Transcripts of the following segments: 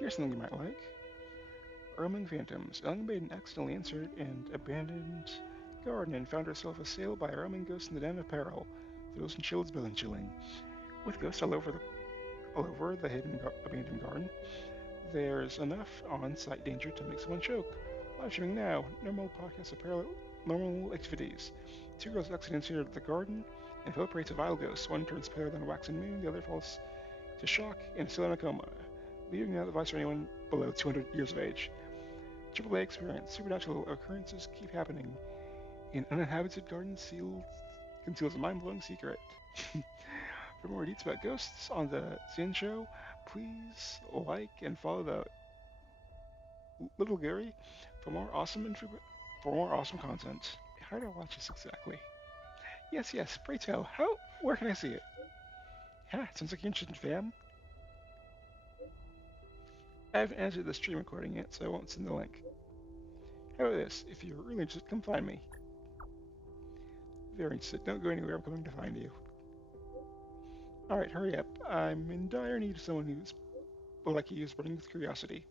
Here's something you might like. Roaming Phantoms. A young maiden accidentally entered an abandoned garden and found herself assailed by a roaming ghost in the den of peril. Thrills and chills, bone chilling. With ghosts all over the abandoned garden, there's enough on-site danger to make someone choke. Live streaming now. Normal podcast of normal activities. Two girls accidentally enter the garden and fell prey to vile ghosts. One turns paler than a waxen moon, the other falls to shock and is still in a coma, leaving no advice for anyone below 200 years of age. AAA experience. Supernatural occurrences keep happening. An uninhabited garden conceals a mind-blowing secret. For more details about ghosts on the Zin Show, please like and follow the Little Gary for more awesome content. How do I watch this exactly? Yes, pray tell. Where can I see it? Ha, sounds like you're interested, fam. I haven't answered the stream recording yet, so I won't send the link. How about this? If you're really interested, come find me. Very interested. Don't go anywhere. I'm coming to find you. Alright, hurry up. I'm in dire need of someone who's like you is burning with curiosity.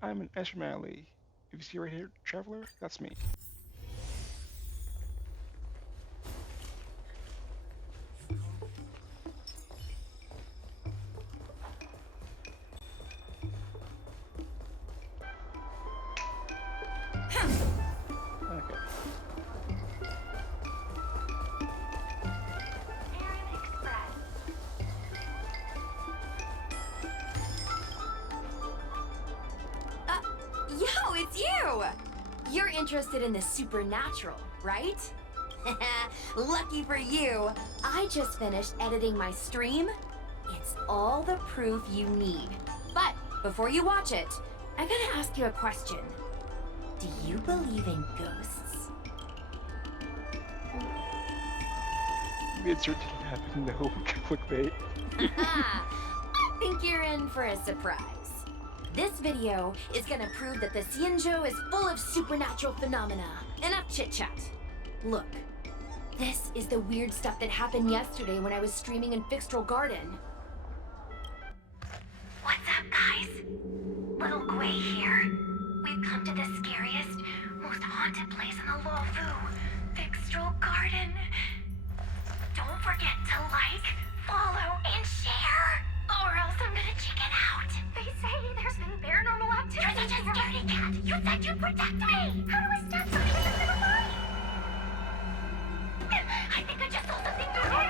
I'm an Esmeralda. If you see right here, traveler, that's me. Okay. Yo, it's you! You're interested in the supernatural, right? Lucky for you, I just finished editing my stream. It's all the proof you need. But before you watch it, I gotta ask you a question. Do you believe in ghosts? It's certainly happening, no clickbait. I think you're in for a surprise. This video is gonna prove that the Xianzhou is full of supernatural phenomena. Enough chit-chat. Look, this is the weird stuff that happened yesterday when I was streaming in Fixtral Garden. What's up, guys? Little Gui here. We've come to the scariest, most haunted place in the Huohuo, Fixtral Garden. Don't forget to like, follow, and share, or else I'm gonna chicken out. They say there's been paranormal activity. You're such a scaredy cat. You said you'd protect me. How do I stop something in the middle of mine? I think I just saw something moving.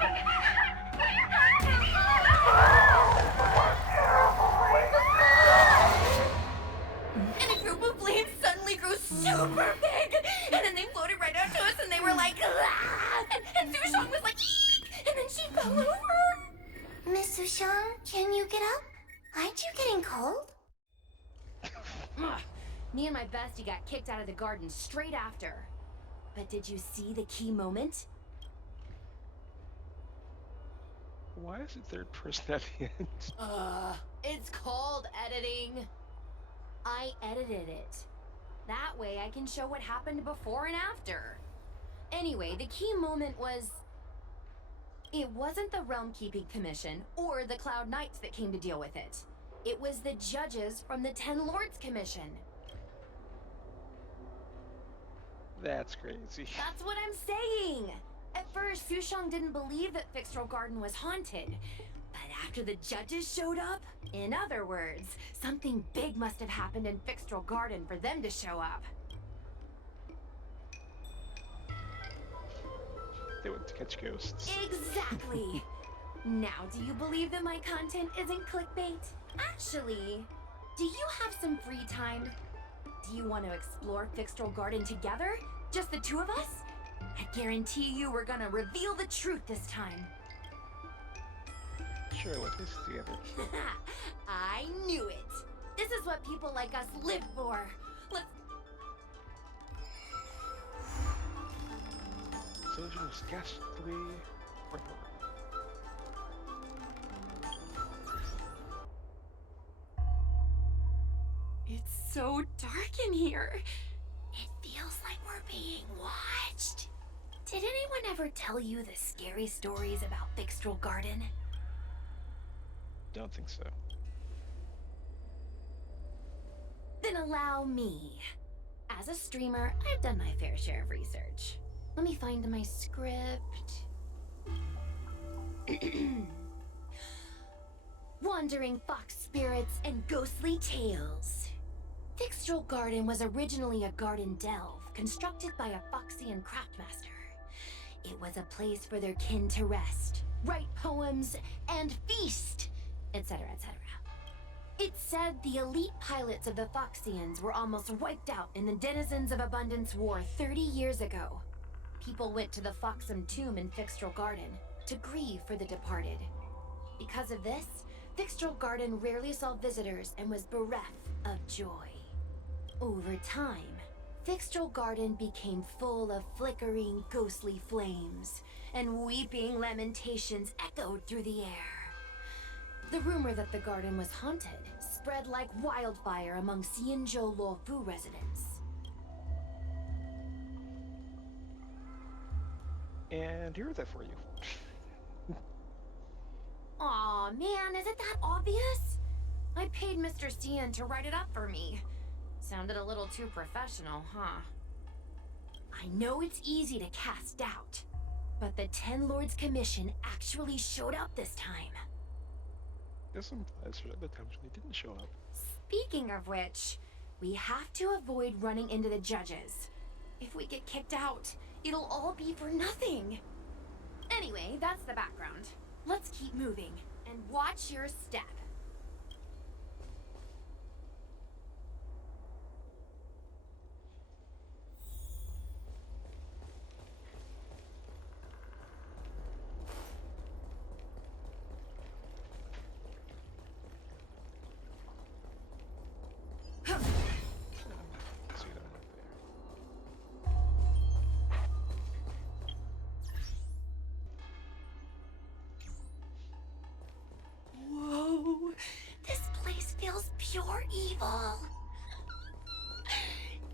And a group of flames suddenly grew super big, and then they floated right out to us, and they were like, ah! And Sushong was like, eek! And then she fell over. Miss Sushang, can you get up? Aren't you getting cold? Ugh. Me and my bestie got kicked out of the garden straight after. But did you see the key moment? Why is it third person at the end? It's called editing. I edited it. That way I can show what happened before and after. Anyway, the key moment was... It wasn't the Realm Keeping Commission or the Cloud Knights that came to deal with it. It was the judges from the Ten Lords Commission. That's crazy. That's what I'm saying! At first, Sushong didn't believe that Fixtral Garden was haunted. But after the judges showed up, in other words, something big must have happened in Fixtral Garden for them to show up. They went to catch ghosts. Exactly! Now, do you believe that my content isn't clickbait? Actually, do you have some free time? Do you want to explore Fixtral Garden together? Just the two of us? I guarantee you we're gonna reveal the truth this time. Sure, let's do this together. I knew it! This is what people like us live for! Let's... Soldier's ghastly report. It's so dark in here. It feels like we're being watched. Did anyone ever tell you the scary stories about Fixtral Garden? Don't think so. Then allow me. As a streamer, I've done my fair share of research. Let me find my script. Wandering fox spirits and ghostly tales. Fixtral Garden was originally a garden delve constructed by a Foxian craftmaster. It was a place for their kin to rest, write poems, and feast, etc., etc. It's said the elite pilots of the Foxians were almost wiped out in the Denizens of Abundance War 30 years ago. People went to the Foxum tomb in Fixtral Garden to grieve for the departed. Because of this, Fixtral Garden rarely saw visitors and was bereft of joy. Over time, Fixtral Garden became full of flickering, ghostly flames, and weeping lamentations echoed through the air. The rumor that the garden was haunted spread like wildfire among Xianzhou Luofu residents. And here's that for you. Aw, man, is it that obvious? I paid Mr. Xian to write it up for me. Sounded a little too professional, huh? I know it's easy to cast doubt, but the Ten Lords Commission actually showed up this time. There's some flies that potentially didn't show up. Speaking of which, we have to avoid running into the judges. If we get kicked out, it'll all be for nothing. Anyway, that's the background. Let's keep moving, and watch your step. See that right Whoa, this place feels pure evil.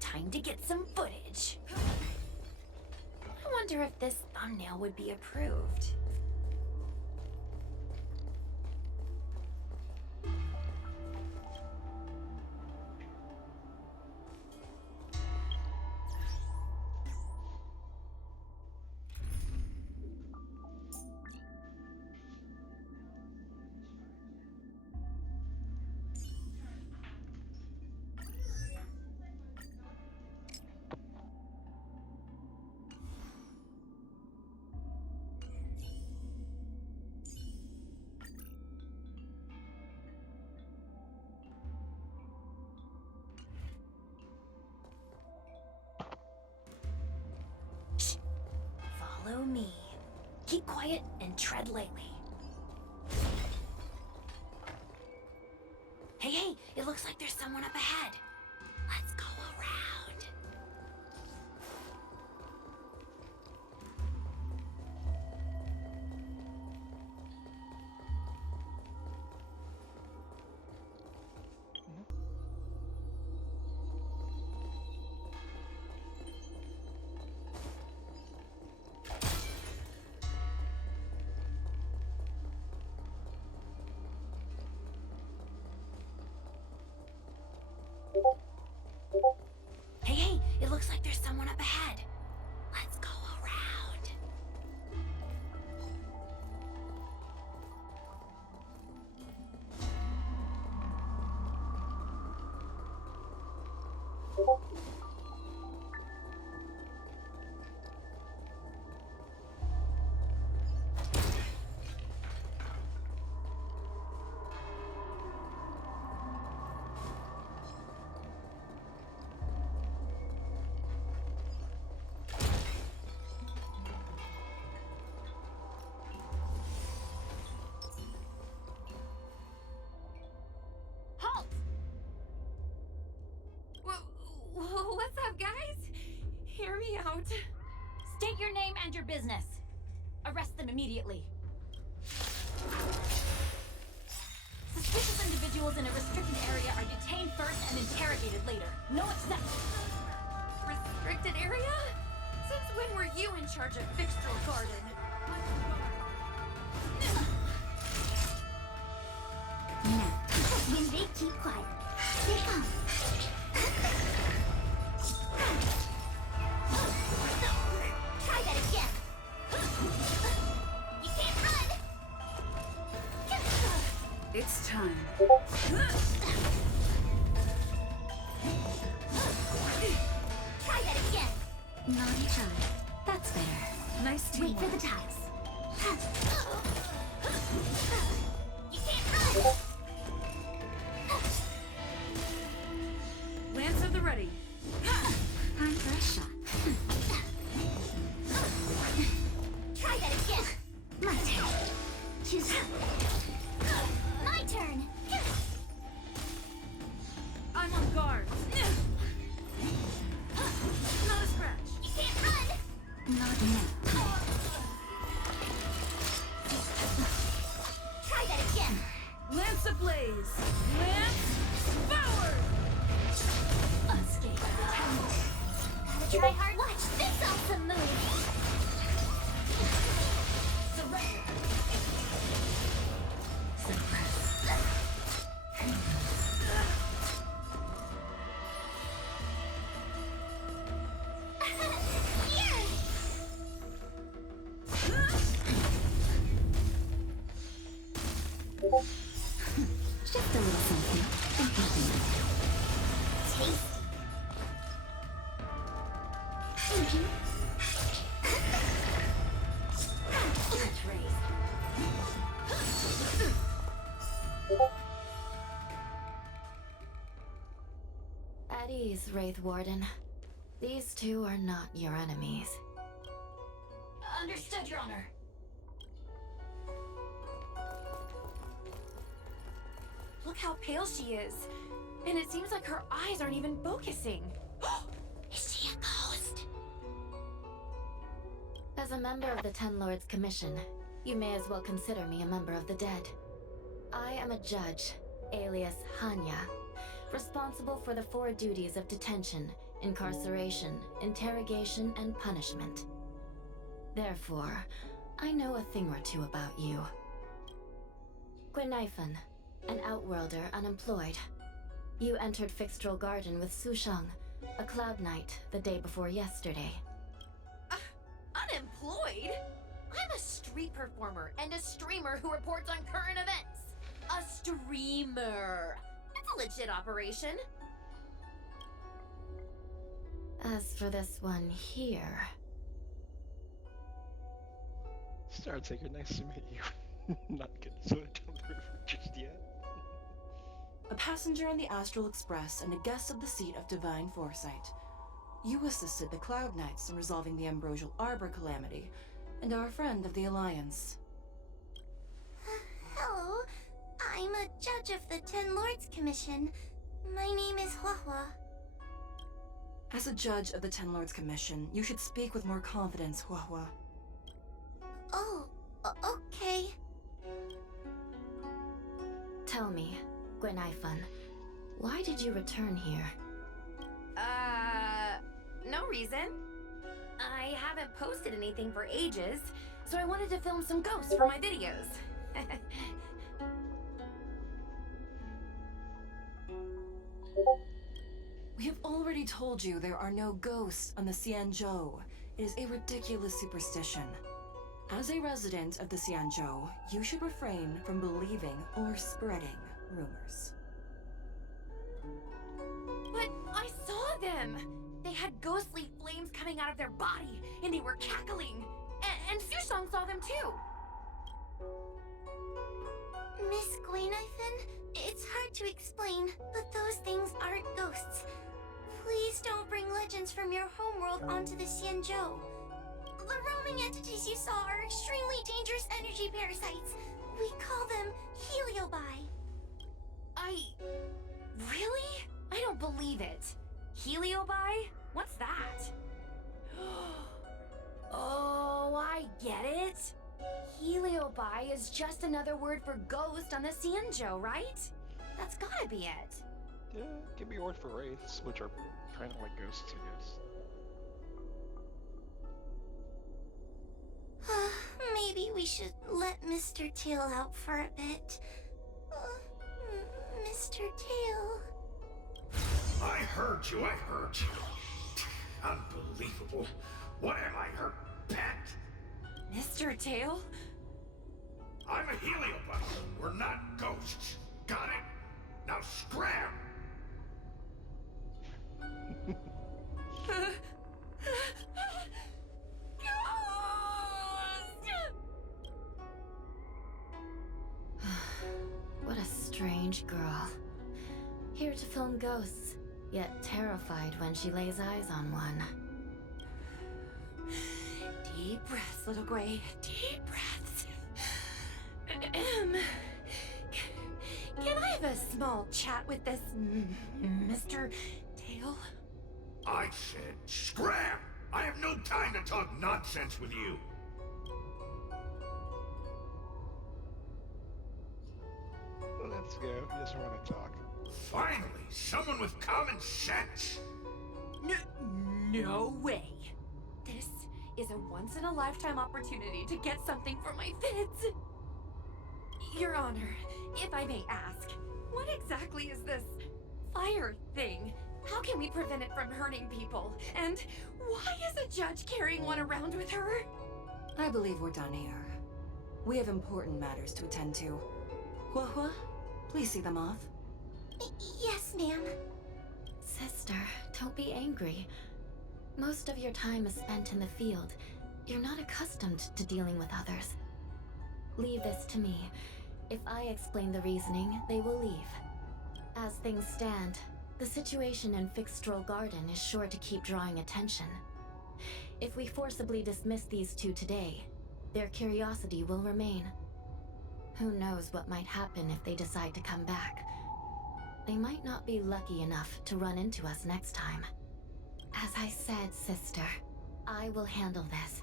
Time to get some footage. I wonder if this thumbnail would be approved. Follow me. Keep quiet and tread lightly. Hey, it looks like there's someone up ahead. Let's go around. Hey, it looks like there's someone up ahead. Let's go around. Halt! What's up, guys? Hear me out. State your name and your business. Arrest them immediately. Suspicious individuals in a restricted area are detained first and interrogated later. No exceptions. Restricted area? Since when were you in charge of Fixtral Garden? Now, when they keep quiet, they come. time. Try that again. Naughty try. That's better. Nice Wait teamwork. for the ties. You can't run! Lance at the ready. Time for a shot. Try that again. My turn. Choose. My turn. I'm on guard. Not a scratch. You can't run. Not yet. Try that again. Lance ablaze. Lance forward. Escape. Gotta try hard. Watch this awesome move. Surrender. Suppress. Here. Just a little something. Tasty. Thank you. Touch raised. At ease, Wraith Warden. These two are not your enemies. Understood, Your Honor. Look how pale she is. And it seems like her eyes aren't even focusing. Is she a ghost? As a member of the Ten Lords Commission, you may as well consider me a member of the dead. I am a judge, alias Hanya, responsible for the four duties of detention, incarceration, interrogation, and punishment. Therefore, I know a thing or two about you. Gwenifan, an outworlder unemployed. You entered Fixtral Garden with Sushang, a cloud knight, the day before yesterday. Unemployed? I'm a street performer and a streamer who reports on current events. A streamer. That's a legit operation. As for this one here... Startaker, nice to meet you. Not gonna slow down the river just yet. A passenger on the Astral Express and a guest of the seat of Divine Foresight. You assisted the Cloud Knights in resolving the Ambrosial Arbor calamity, and are a friend of the Alliance. Hello. I'm a judge of the Ten Lords Commission. My name is Huohuo. As a judge of the Ten Lords Commission, you should speak with more confidence, Huohuo. Oh, okay. Tell me, Gwenifan, why did you return here? No reason. I haven't posted anything for ages, so I wanted to film some ghosts for my videos. We have already told you there are no ghosts on the Xianzhou. It is a ridiculous superstition. As a resident of the Xianzhou, you should refrain from believing or spreading rumors. But I saw them! They had ghostly flames coming out of their body, and they were cackling. And Sushang saw them too! Miss Gwenifan, it's hard to explain, but those things aren't ghosts. Please don't bring legends from your homeworld onto the Xianzhou. The roaming entities you saw are extremely dangerous energy parasites. We call them heliobi. Really? I don't believe it. Heliobi? What's that? Oh, I get it. Heliobi is just another word for ghost on the Xianzhou, right? That's gotta be it. Yeah, give me a word for wraiths, which are kind of like ghosts, I guess. Maybe we should let Mr. Tail out for a bit. Mr. Tail. I heard you, I heard you. Unbelievable. What am I, her pet? Mr. Tail? I'm a heliobus. We're not ghosts. Got it? Now scram! What a strange girl. Here to film ghosts, yet terrified when she lays eyes on one. Deep breaths, little Gray. Deep breaths. Can I have a small chat with this Mr. Tail? I said scram! I have no time to talk nonsense with you. Let's go. He doesn't want to talk. Finally, someone with common sense. No way. This is a once-in-a-lifetime opportunity to get something for my vids. Your Honor, if I may ask, what exactly is this fire thing? How can we prevent it from hurting people? And why is a judge carrying one around with her? I believe we're done here. We have important matters to attend to. Huohuo, please see them off. Yes, ma'am. Sister, don't be angry. Most of your time is spent in the field. You're not accustomed to dealing with others. Leave this to me. If I explain the reasoning, they will leave. As things stand, the situation in Fixstral Garden is sure to keep drawing attention. If we forcibly dismiss these two today, their curiosity will remain. Who knows what might happen if they decide to come back. They might not be lucky enough to run into us next time. As I said, sister, I will handle this.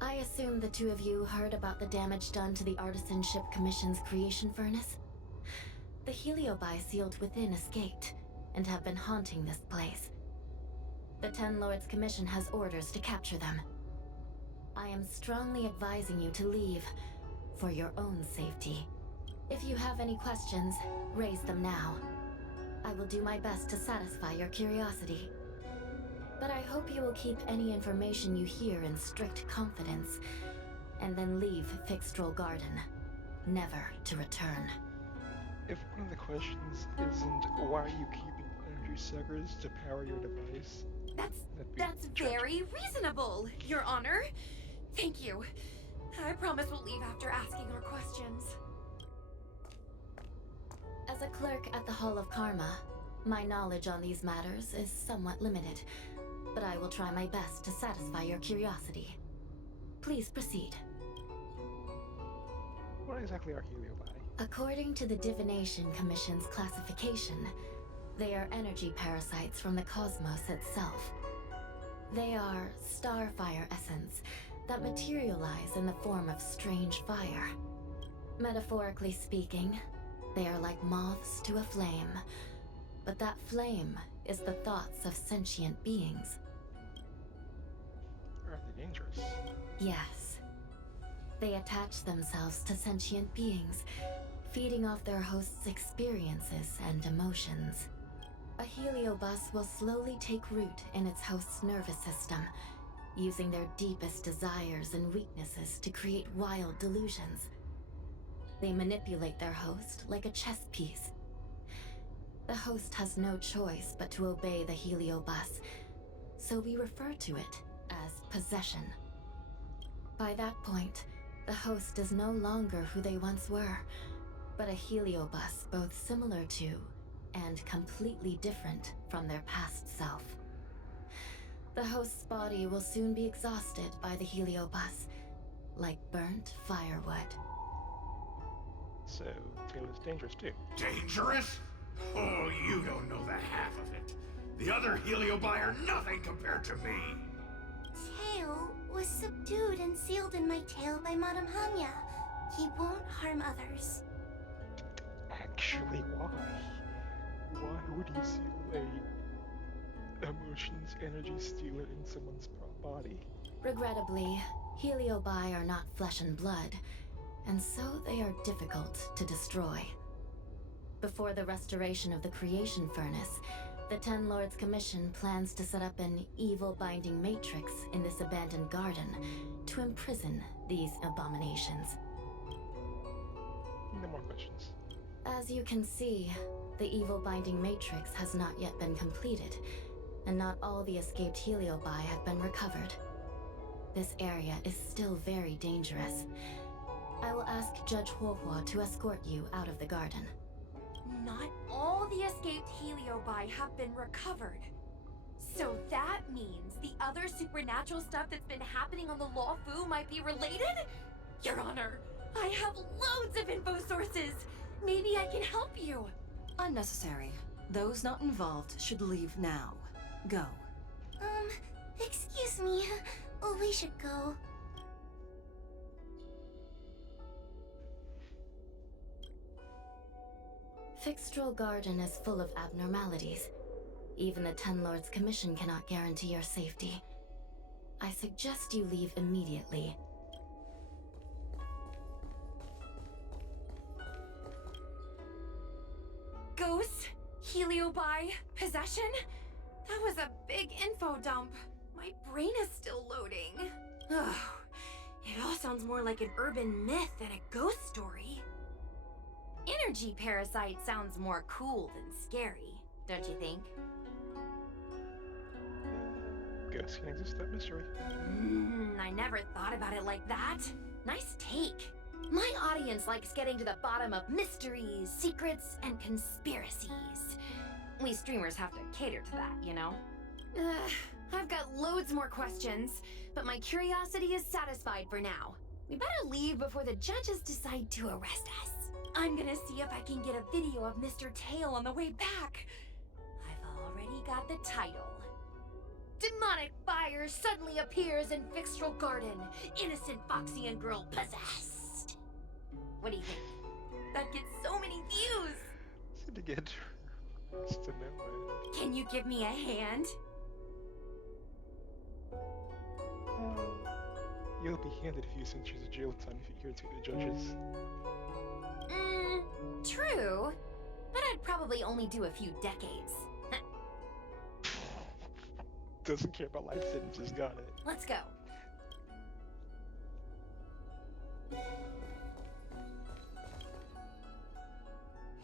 I assume the two of you heard about the damage done to the Artisan Ship Commission's creation furnace? The Heliobi sealed within escaped, and have been haunting this place. The Ten Lords Commission has orders to capture them. I am strongly advising you to leave, for your own safety. If you have any questions, raise them now. I will do my best to satisfy your curiosity. But I hope you will keep any information you hear in strict confidence, and then leave Fixstral Garden, never to return. If one of the questions isn't why are you keeping energy suckers to power your device, That's very reasonable, Your Honor. Thank you. I promise we'll leave after asking our questions. As a clerk at the Hall of Karma, my knowledge on these matters is somewhat limited, but I will try my best to satisfy your curiosity. Please proceed. what exactly are Heliobi? According to the Divination Commission's classification, they are energy parasites from the cosmos itself. They are starfire essence that materialize in the form of strange fire. Metaphorically speaking, they are like moths to a flame, but that flame is the thoughts of sentient beings. Are they dangerous? Yes. They attach themselves to sentient beings, feeding off their host's experiences and emotions. A heliobus will slowly take root in its host's nervous system, using their deepest desires and weaknesses to create wild delusions. They manipulate their host like a chess piece. The host has no choice but to obey the heliobus, so we refer to it as possession. By that point, the host is no longer who they once were, but a heliobus both similar to and completely different from their past self. The host's body will soon be exhausted by the heliobus, like burnt firewood. So, Taylor's dangerous too. Dangerous? Oh, you don't know the half of it. The other Heliobi are nothing compared to me. Tail was subdued and sealed in my tail by Madame Hanya. He won't harm others. Actually, why? Why would you seal a emotions energy stealer in someone's body? Regrettably, Heliobi are not flesh and blood, and so they are difficult to destroy. Before the restoration of the creation furnace, the Ten Lords Commission plans to set up an evil binding matrix in this abandoned garden to imprison these abominations. No more questions. As you can see, the evil binding matrix has not yet been completed, and not all the escaped heliobi have been recovered. This area is still very dangerous. I will ask Judge Huohuo to escort you out of the garden. Not all the escaped heliobi have been recovered. So that means the other supernatural stuff that's been happening on the Luofu might be related? Your Honor, I have loads of info sources. Maybe I can help you. Unnecessary. Those not involved should leave now. Go. Excuse me. We should go. Fixtral Garden is full of abnormalities. Even the Ten Lords Commission cannot guarantee your safety. I suggest you leave immediately. Ghosts, heliobi, possession? That was a big info dump. My brain is still loading. Ugh. It all sounds more like an urban myth than a ghost story. Energy parasite sounds more cool than scary, don't you think? Ghosts can exist without mystery. I never thought about it like that. Nice take. My audience likes getting to the bottom of mysteries, secrets, and conspiracies. We streamers have to cater to that, you know? Ugh, I've got loads more questions, but my curiosity is satisfied for now. We better leave before the judges decide to arrest us. I'm gonna see if I can get a video of Mr. Tail on the way back. I've already got the title. Demonic fire suddenly appears in Fixtral Garden. Innocent Foxian girl possessed. What do you think? That gets so many views. Said to get just to know it. Can you give me a hand? You'll be handed a few centuries of jail time if you irritate the judges. True. But I'd probably only do a few decades. Doesn't care about life sentences, got it. Let's go.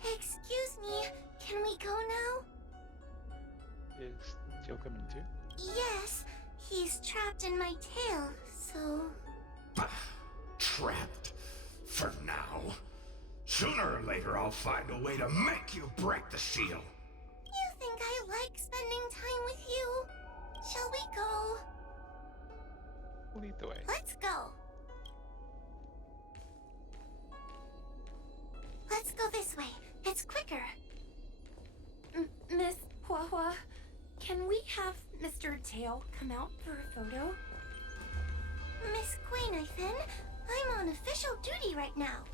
Excuse me, can we go now? Is Jill coming too? Yes, he's trapped in my tail, so... Trapped. For now. Sooner or later I'll find a way to make you break the seal. You think I like spending time with you? Shall we go? We'll lead the way. Let's go. Let's go this way. It's quicker. Miss Huohuo, can we have Mr. Tail come out for a photo? Miss Guinevere, I'm on official duty right now.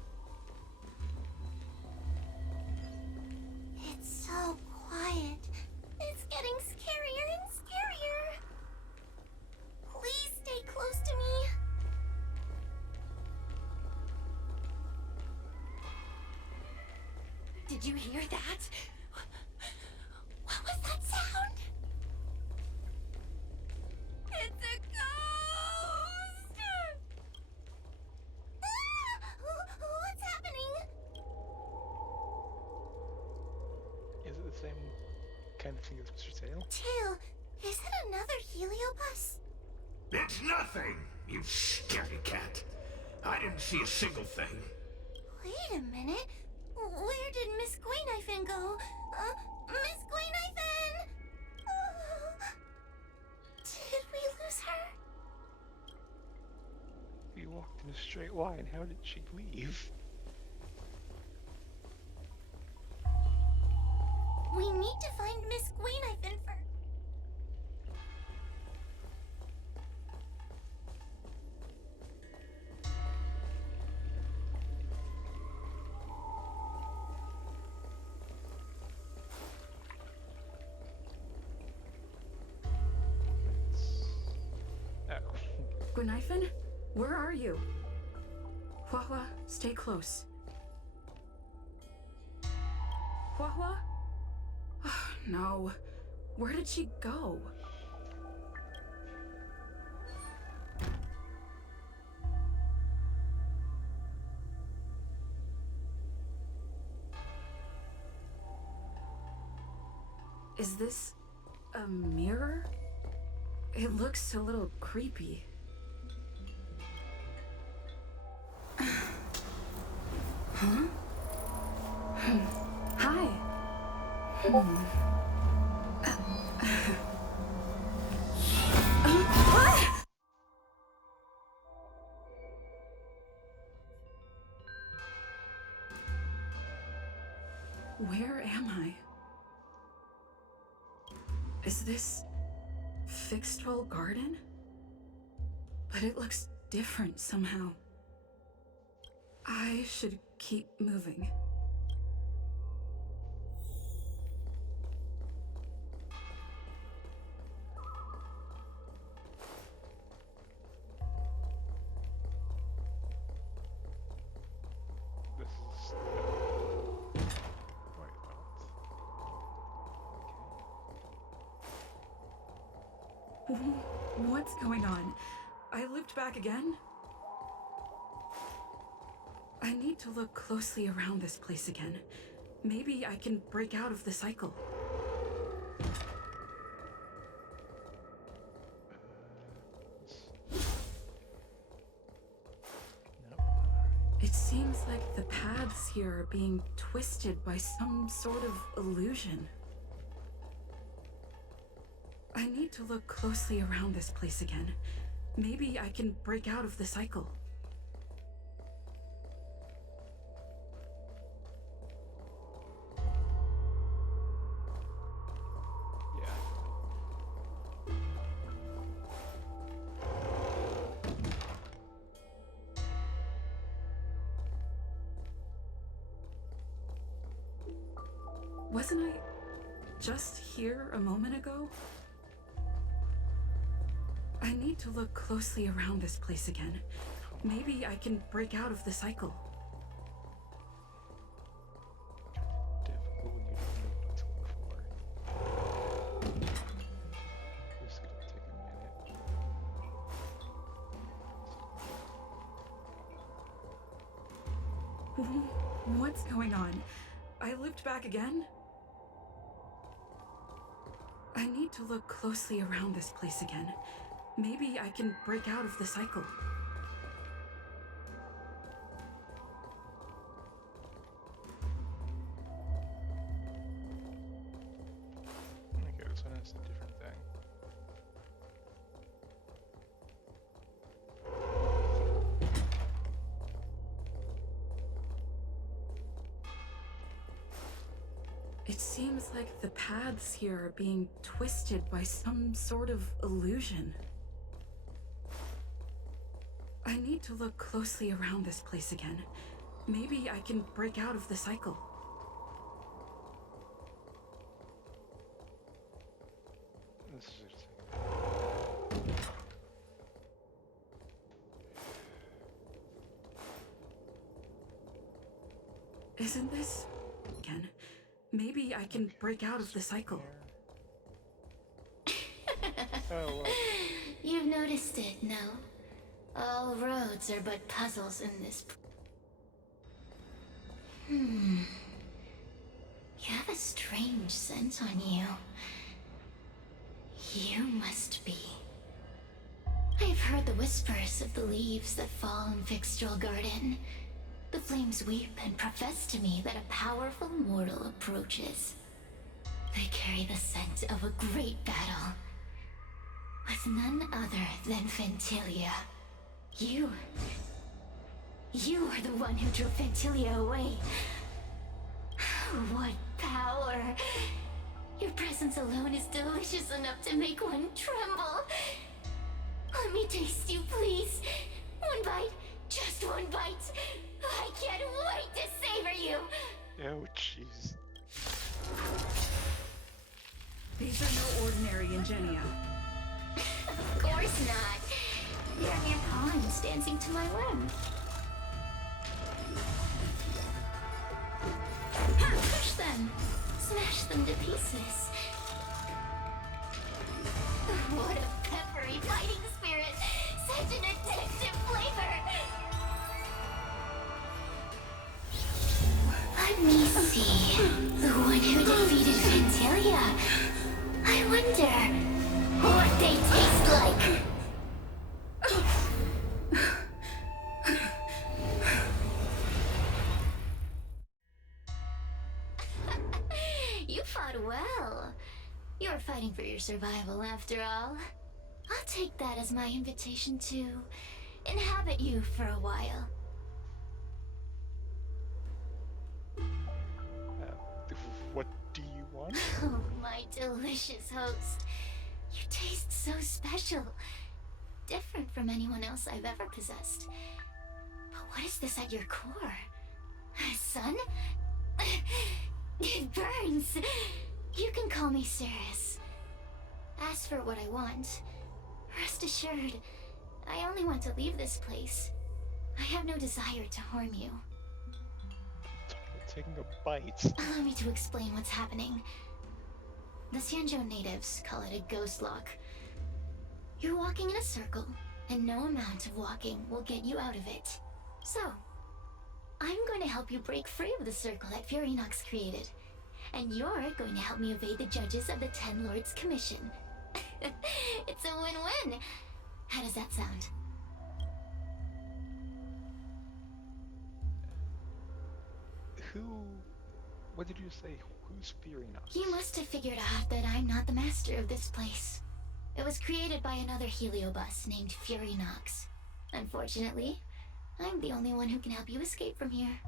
It's so quiet. It's getting scarier and scarier. Please stay close to me. Did you hear that? What was that sound? It's a ghost! What's happening? Is it the same kind of thing as Mr. Tail? Tail, is it another heliobus? It's nothing, you scaredy cat. I didn't see a single thing. Wait a minute. Where did Miss Guinevere go? Miss Guinevere! Did we lose her? We walked in a straight line. How did she leave? We need to find Miss Guinevere first. Oh. Guinevere, where are you? Huohuo, stay close. Huohuo? No. Where did she go? Is this a mirror? It looks a little creepy. Huh? Hi. Where am I? Is this Fixed-Roll Garden? But it looks different somehow. I should keep moving. This is quite What's going on? I looped back again? I need to look closely around this place again. Maybe I can break out of the cycle. nope. It seems like the paths here are being twisted by some sort of illusion. I need to look closely around this place again. Maybe I can break out of the cycle. Yeah. Wasn't I just here a moment ago? I need to look closely around this place again. Maybe I can break out of the cycle. Difficult when you don't know what to look for. This is gonna take a minute. What's going on? I looped back again? I need to look closely around this place again. Maybe I can break out of the cycle. Okay, this one has a different thing. It seems like the paths here are being twisted by some sort of illusion. I need to look closely around this place again. Maybe I can break out of the cycle. This is just Isn't this again? Maybe I can break out of the cycle. oh, well. You've noticed it, no? All roads are but puzzles in this. You have a strange scent on you. You must be. I've heard the whispers of the leaves that fall in Fixed-Roll Garden. The flames weep and profess to me that a powerful mortal approaches. They carry the scent of a great battle with none other than Fentilia. You are the one who drew Fentilia away. What power! Your presence alone is delicious enough to make one tremble. Let me taste you, please. One bite, just one bite. I can't wait to savor you. Oh, jeez. These are no ordinary Ingenia. Of course not. They're mere pawns dancing to my whim. Crush them. Smash them to pieces. What a peppery fighting spirit. Such an addictive flavor. Let me see. The one who defeated Fentilia Well, you're fighting for your survival after all. I'll take that as my invitation to inhabit you for a while. Uh, what do you want? Oh, my delicious host. You taste so special. Different from anyone else I've ever possessed. But what is this at your core? Sun? It burns. You can call me Cirrus. As for what I want, rest assured, I only want to leave this place. I have no desire to harm you. Talk about taking a bite. Allow me to explain what's happening. The Xianzhou natives call it a ghost lock. You're walking in a circle, and no amount of walking will get you out of it. So, I'm going to help you break free of the circle that Furinox created. And you're going to help me evade the judges of the Ten Lords Commission. It's a win-win. How does that sound? Who? What did you say? Who's fearing us? You must have figured out that I'm not the master of this place. It was created by another heliobus named Furinox. Unfortunately, I'm the only one who can help you escape from here.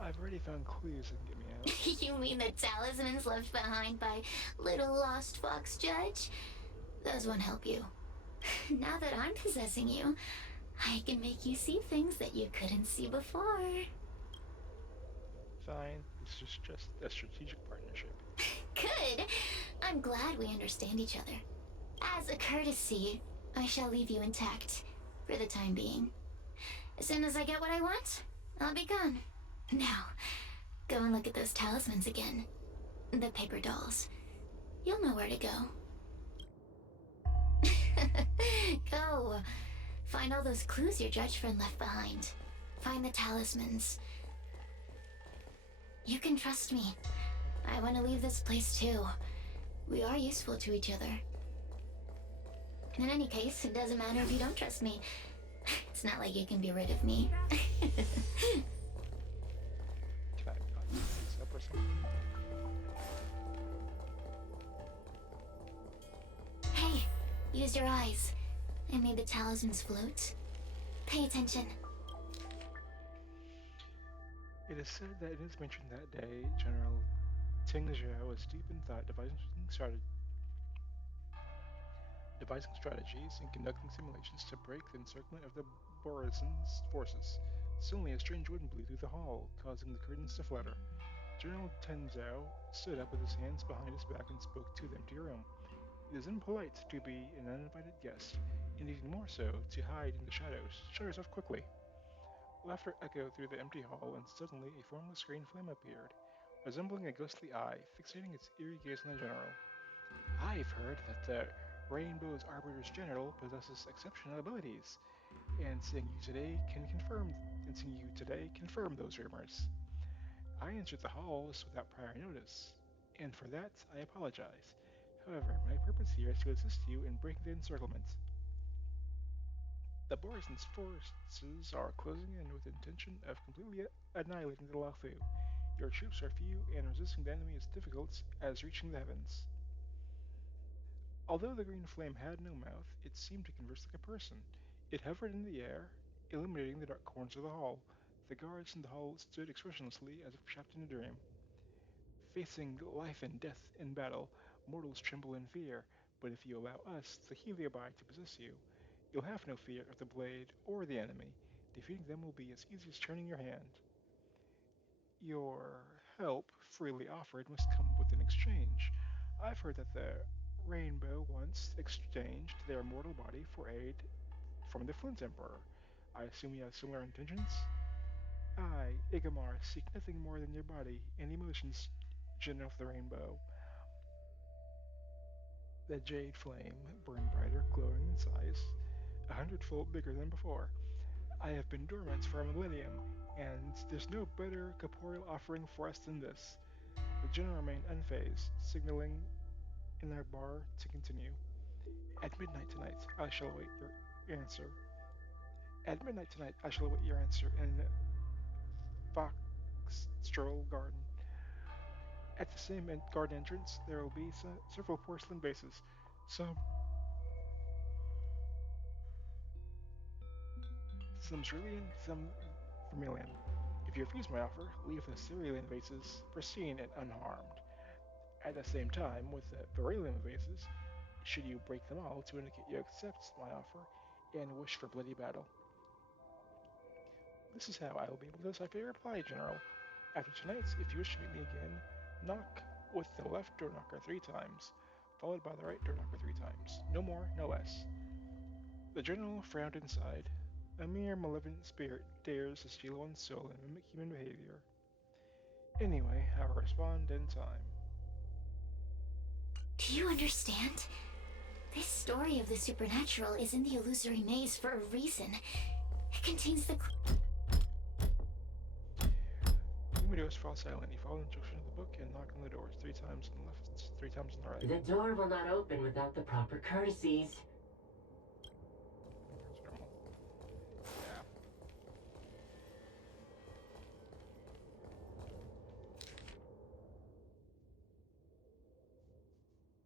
I've already found clues that can get me out. You mean the talismans left behind by little lost fox judge? Those won't help you. Now that I'm possessing you, I can make you see things that you couldn't see before. Fine, this is just a strategic partnership. Good. I'm glad we understand each other. As a courtesy, I shall leave you intact for the time being. As soon as I get what I want, I'll be gone. Now, go and look at those talismans again. The paper dolls. You'll know where to go. Go. Find all those clues your judge friend left behind. Find the talismans. You can trust me. I want to leave this place too. We are useful to each other. In any case, it doesn't matter if you don't trust me. It's not like you can be rid of me. Can I not use this up or something? Hey, use your eyes. I made the talismans float. Pay attention. It is said that it is mentioned that day General Tingzhou was deep in thought devising strategies and conducting simulations to break the encirclement of the Borison's forces. Suddenly, a strange wind blew through the hall, causing the curtains to flutter. General Tenzhou stood up with his hands behind his back and spoke to the empty room. It is impolite to be an uninvited guest, and even more so to hide in the shadows. Show yourself quickly. Laughter echoed through the empty hall, and suddenly a formless green flame appeared, resembling a ghostly eye, fixating its eerie gaze on the general. I've heard that the Rainbow's Arbiter's General possesses exceptional abilities, and seeing you today confirm those rumors. I entered the halls without prior notice, and for that I apologize. However, my purpose here is to assist you in breaking the encirclement. The Borison's forces are closing in with the intention of completely annihilating the Laofu. Your troops are few, and resisting the enemy is difficult as reaching the heavens. Although the green flame had no mouth, it seemed to converse like a person. It hovered in the air, illuminating the dark corners of the hall. The guards in the hall stood expressionlessly as if trapped in a dream. Facing life and death in battle, mortals tremble in fear, but if you allow us, the Heliobi, to possess you, you'll have no fear of the blade or the enemy. Defeating them will be as easy as turning your hand. Your help, freely offered, must come with an exchange. I've heard that the Rainbow once exchanged their mortal body for aid from the Flint Emperor. I assume you have similar intentions? I, Igamar, seek nothing more than your body and emotions, General of the Rainbow. The jade flame burned brighter, glowing in size, 100-fold bigger than before. I have been dormant for a millennium, and there's no better corporeal offering for us than this. The general remained unfazed, signaling in our bar to continue. At midnight tonight, I shall await your answer. At midnight tonight, I shall await your answer in Fixtral Garden. At the same garden entrance, there will be several porcelain vases, some cerulean, some vermilion. If you refuse my offer, leave the cerulean vases pristine and unharmed. At the same time, with the beryllium vases, should you break them all to indicate you accept my offer and wish for bloody battle. This is how I will be able to decipher your reply, General. After tonight, if you wish to meet me again, knock with the left door knocker 3 times, followed by the right door knocker 3 times. No more, no less. The General frowned and sighed. A mere malevolent spirit dares to steal one's soul and mimic human behavior. Anyway, I'll respond in time. Do you understand? This story of the supernatural is in the illusory maze for a reason. It contains the Windows fall silent. You follow the instructions of the book and knock on the doors 3 times on the left, 3 times on the right. The door will not open without the proper courtesies.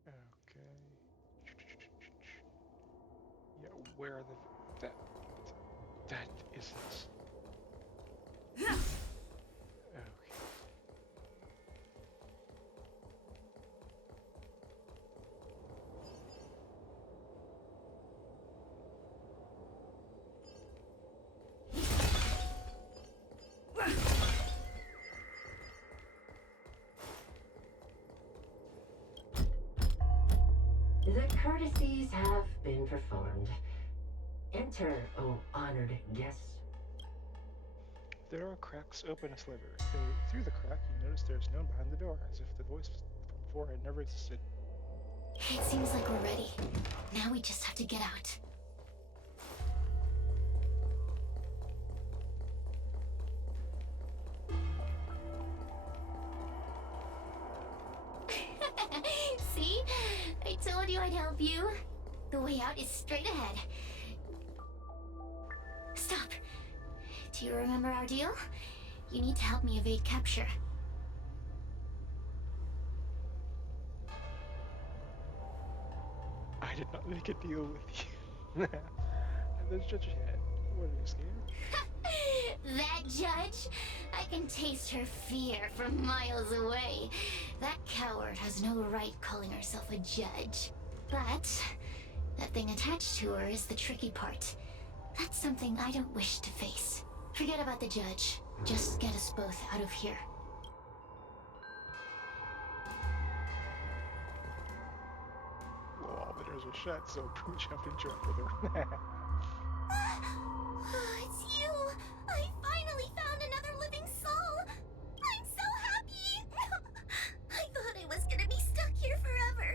Yeah. Okay. Yeah, where are that isn't. Okay. The courtesies have been performed. Enter, O honored guests. The door cracks open a sliver. Through the crack, you notice there's no one behind the door, as if the voice from before had never existed. It seems like we're ready. Now we just have to get out. See? I told you I'd help you. The way out is straight ahead. Stop. Do you remember our deal? You need to help me evade capture. I did not make a deal with you. The judge had. What, are you scared? That judge? I can taste her fear from miles away. That coward has no right calling herself a judge. But that thing attached to her is the tricky part. That's something I don't wish to face. Forget about the judge. Just get us both out of here. Well, all the doors are shut, so Pooch jumped in trap with her. It's you! I finally found another living soul! I'm so happy! I thought I was gonna be stuck here forever.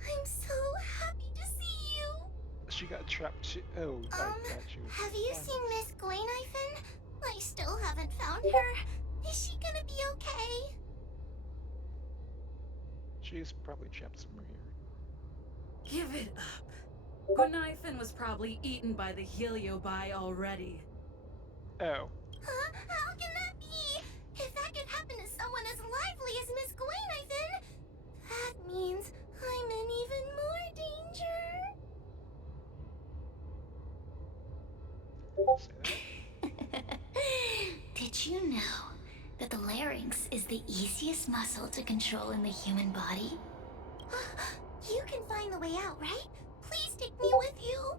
I'm so happy to see you! She got trapped too. Oh, I thought she was. Have you seen Miss Gleyniphen? I still haven't found her. Is she gonna be okay? She's probably trapped somewhere here. Give it up. Gleyniphen was probably eaten by the Heliobi already. Oh. Huh? How can that be? If that could happen to someone as lively as Miss Gleyniphen, that means I'm in even more danger. Did you know that the larynx is the easiest muscle to control in the human body? You can find the way out, right? Please take me with you.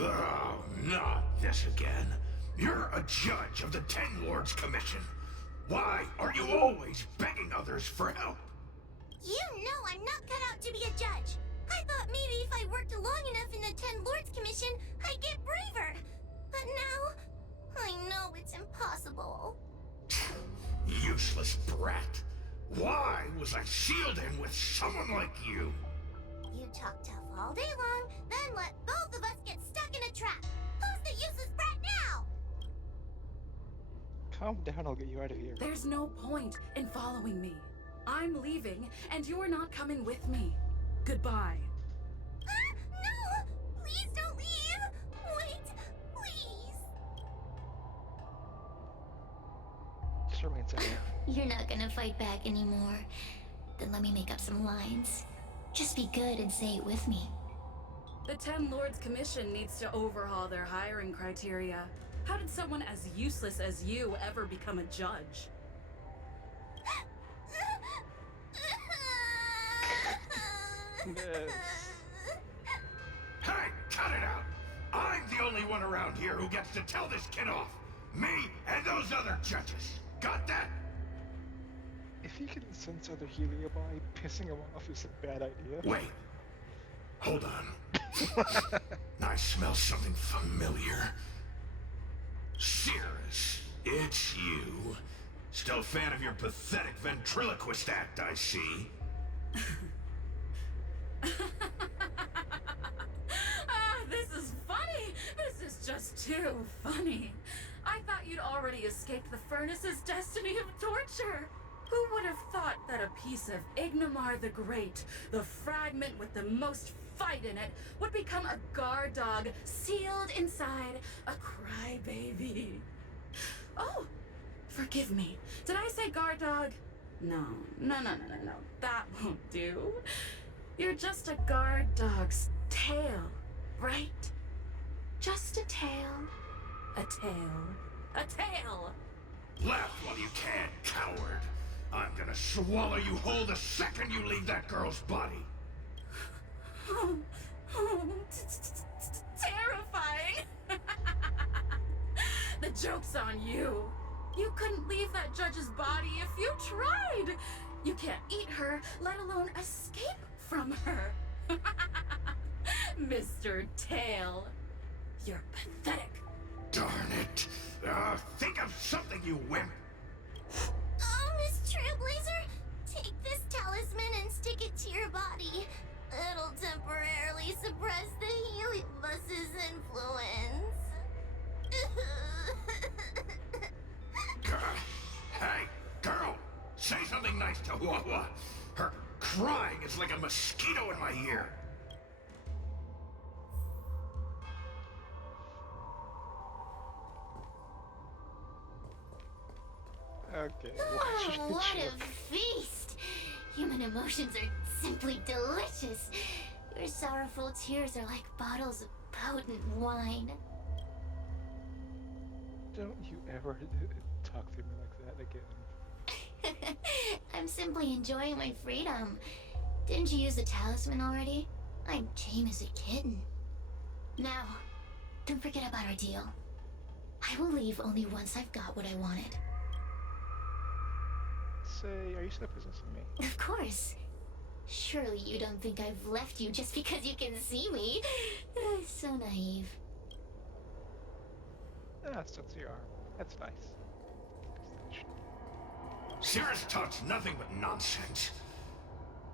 Oh, not this again. You're a judge of the Ten Lords Commission. Why are you always begging others for help? You know I'm not cut out to be a judge. I thought maybe if I worked long enough in the Ten Lords Commission, I'd get braver. But now, I know it's impossible. Useless brat. Why was I sealed in with someone like you? You talk tough all day long, then let both of us get stuck in a trap. Who's the useless brat now? Calm down, I'll get you out of here. There's no point in following me. I'm leaving, and you're not coming with me. Goodbye. Huh? No! Please don't leave! Wait, please! Just remain silent. You're not gonna fight back anymore. Then let me make up some lines. Just be good and say it with me. The Ten Lords Commission needs to overhaul their hiring criteria. How did someone as useless as you ever become a judge? Yes. Hey, cut it out! I'm the only one around here who gets to tell this kid off. Me and those other judges. Got that? If you can sense other Heliobi, pissing him off is a bad idea. Wait. Hold on. I smell something familiar. Cirrus, it's you. Still a fan of your pathetic ventriloquist act, I see. This is funny. This is just too funny. I thought you'd already escaped the furnace's destiny of torture. Who would have thought that a piece of Ignamar the Great, the fragment with the most fight in it, would become a guard dog sealed inside a crybaby? Oh, forgive me. Did I say guard dog? No. That won't do. You're just a guard dog's tail, right? Just a tail. A tail. A tail! Laugh while you can, coward. I'm gonna swallow you whole the second you leave that girl's body. Terrifying! The joke's on you. You couldn't leave that judge's body if you tried. You can't eat her, let alone escape from her. Mr. Tail, you're pathetic. Darn it. Think of something, you wimp. Oh, Miss Trailblazer, take this talisman and stick it to your body. It'll temporarily suppress the Heliobus's influence. Hey, girl, say something nice to Huohuo. Her crying is like a mosquito in my ear. Okay. Oh, what a feast! Human emotions are simply delicious. Your sorrowful tears are like bottles of potent wine. Don't you ever talk to me like that again. I'm simply enjoying my freedom. Didn't you use the talisman already? I'm tame as a kitten. Now, don't forget about our deal. I will leave only once I've got what I wanted. Say, are you still possessing me? Of course. Surely you don't think I've left you just because you can see me. So naive. Ah, still to your arm. That's nice. Cirrus talks nothing but nonsense.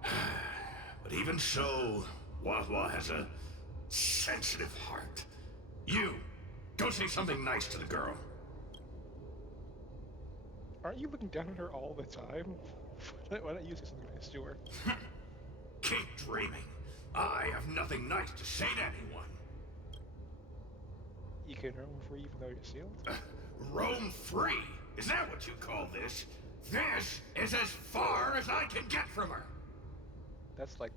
But even so, Huohuo has a sensitive heart. You, go say something nice to the girl. Aren't you looking down at her all the time? Why don't you say something nice to her? Keep dreaming. I have nothing nice to say to anyone. You can roam free even though you're sealed? Roam free? Is that what you call this? This is as far as I can get from her. That's like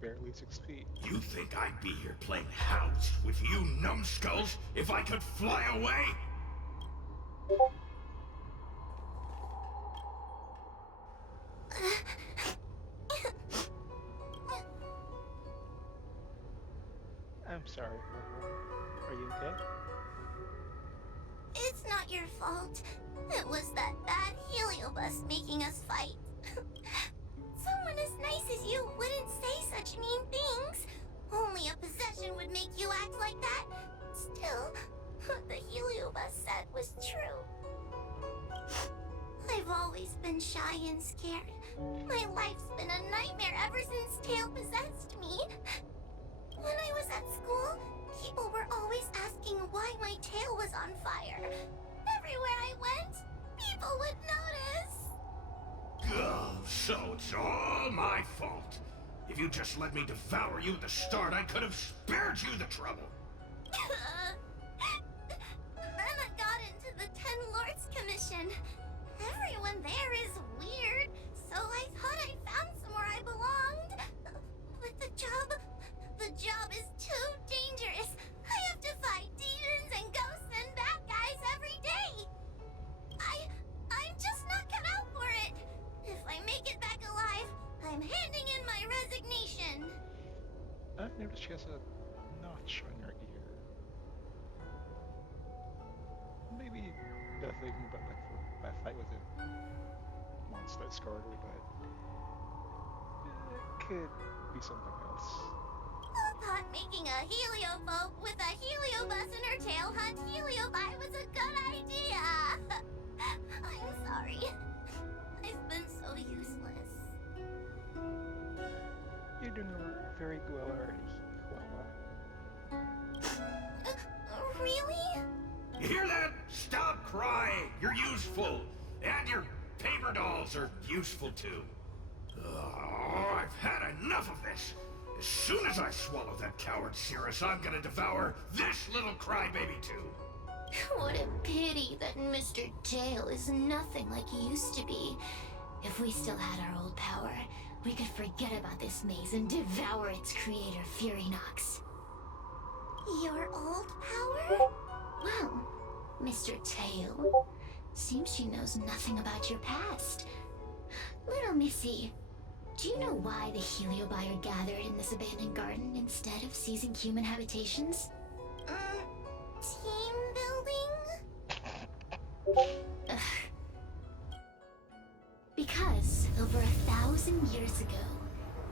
barely 6 feet. You think I'd be here playing house with you numbskulls if I could fly away? I'm sorry, Huohuo. Are you okay? It's not your fault. It was that bad Heliobus making us fight. Someone as nice as you wouldn't say such mean things. Only a possession would make you act like that. Still, what the Heliobus said was true. I've always been shy and scared. My life's been a nightmare ever since Tail possessed me. When I was at school, people were always asking why my tail was on fire. Everywhere I went, people would notice. Oh, so it's all my fault. If you just let me devour you at the start, I could have spared you the trouble. Then I got into the Ten Lords Commission. Everyone fight with a monster that scarred her, but it could be something else. Who thought making a heliophobe with a heliobus in her tail hunt heliobi was a good idea? I'm sorry. I've been so useless. You're doing very well already, Huohuo. Really? You hear that? Stop crying! You're useful! And your paper dolls are useful too. Oh, I've had enough of this! As soon as I swallow that coward Cirrus, I'm gonna devour this little crybaby too. What a pity that Mr. Tail is nothing like he used to be. If we still had our old power, we could forget about this maze and devour its creator, Furynox. Your old power? Well, Mr. Tail, seems she knows nothing about your past. Little Missy, do you know why the Heliobi are gathered in this abandoned garden instead of seizing human habitations? Team building? Ugh. Because over 1,000 years ago,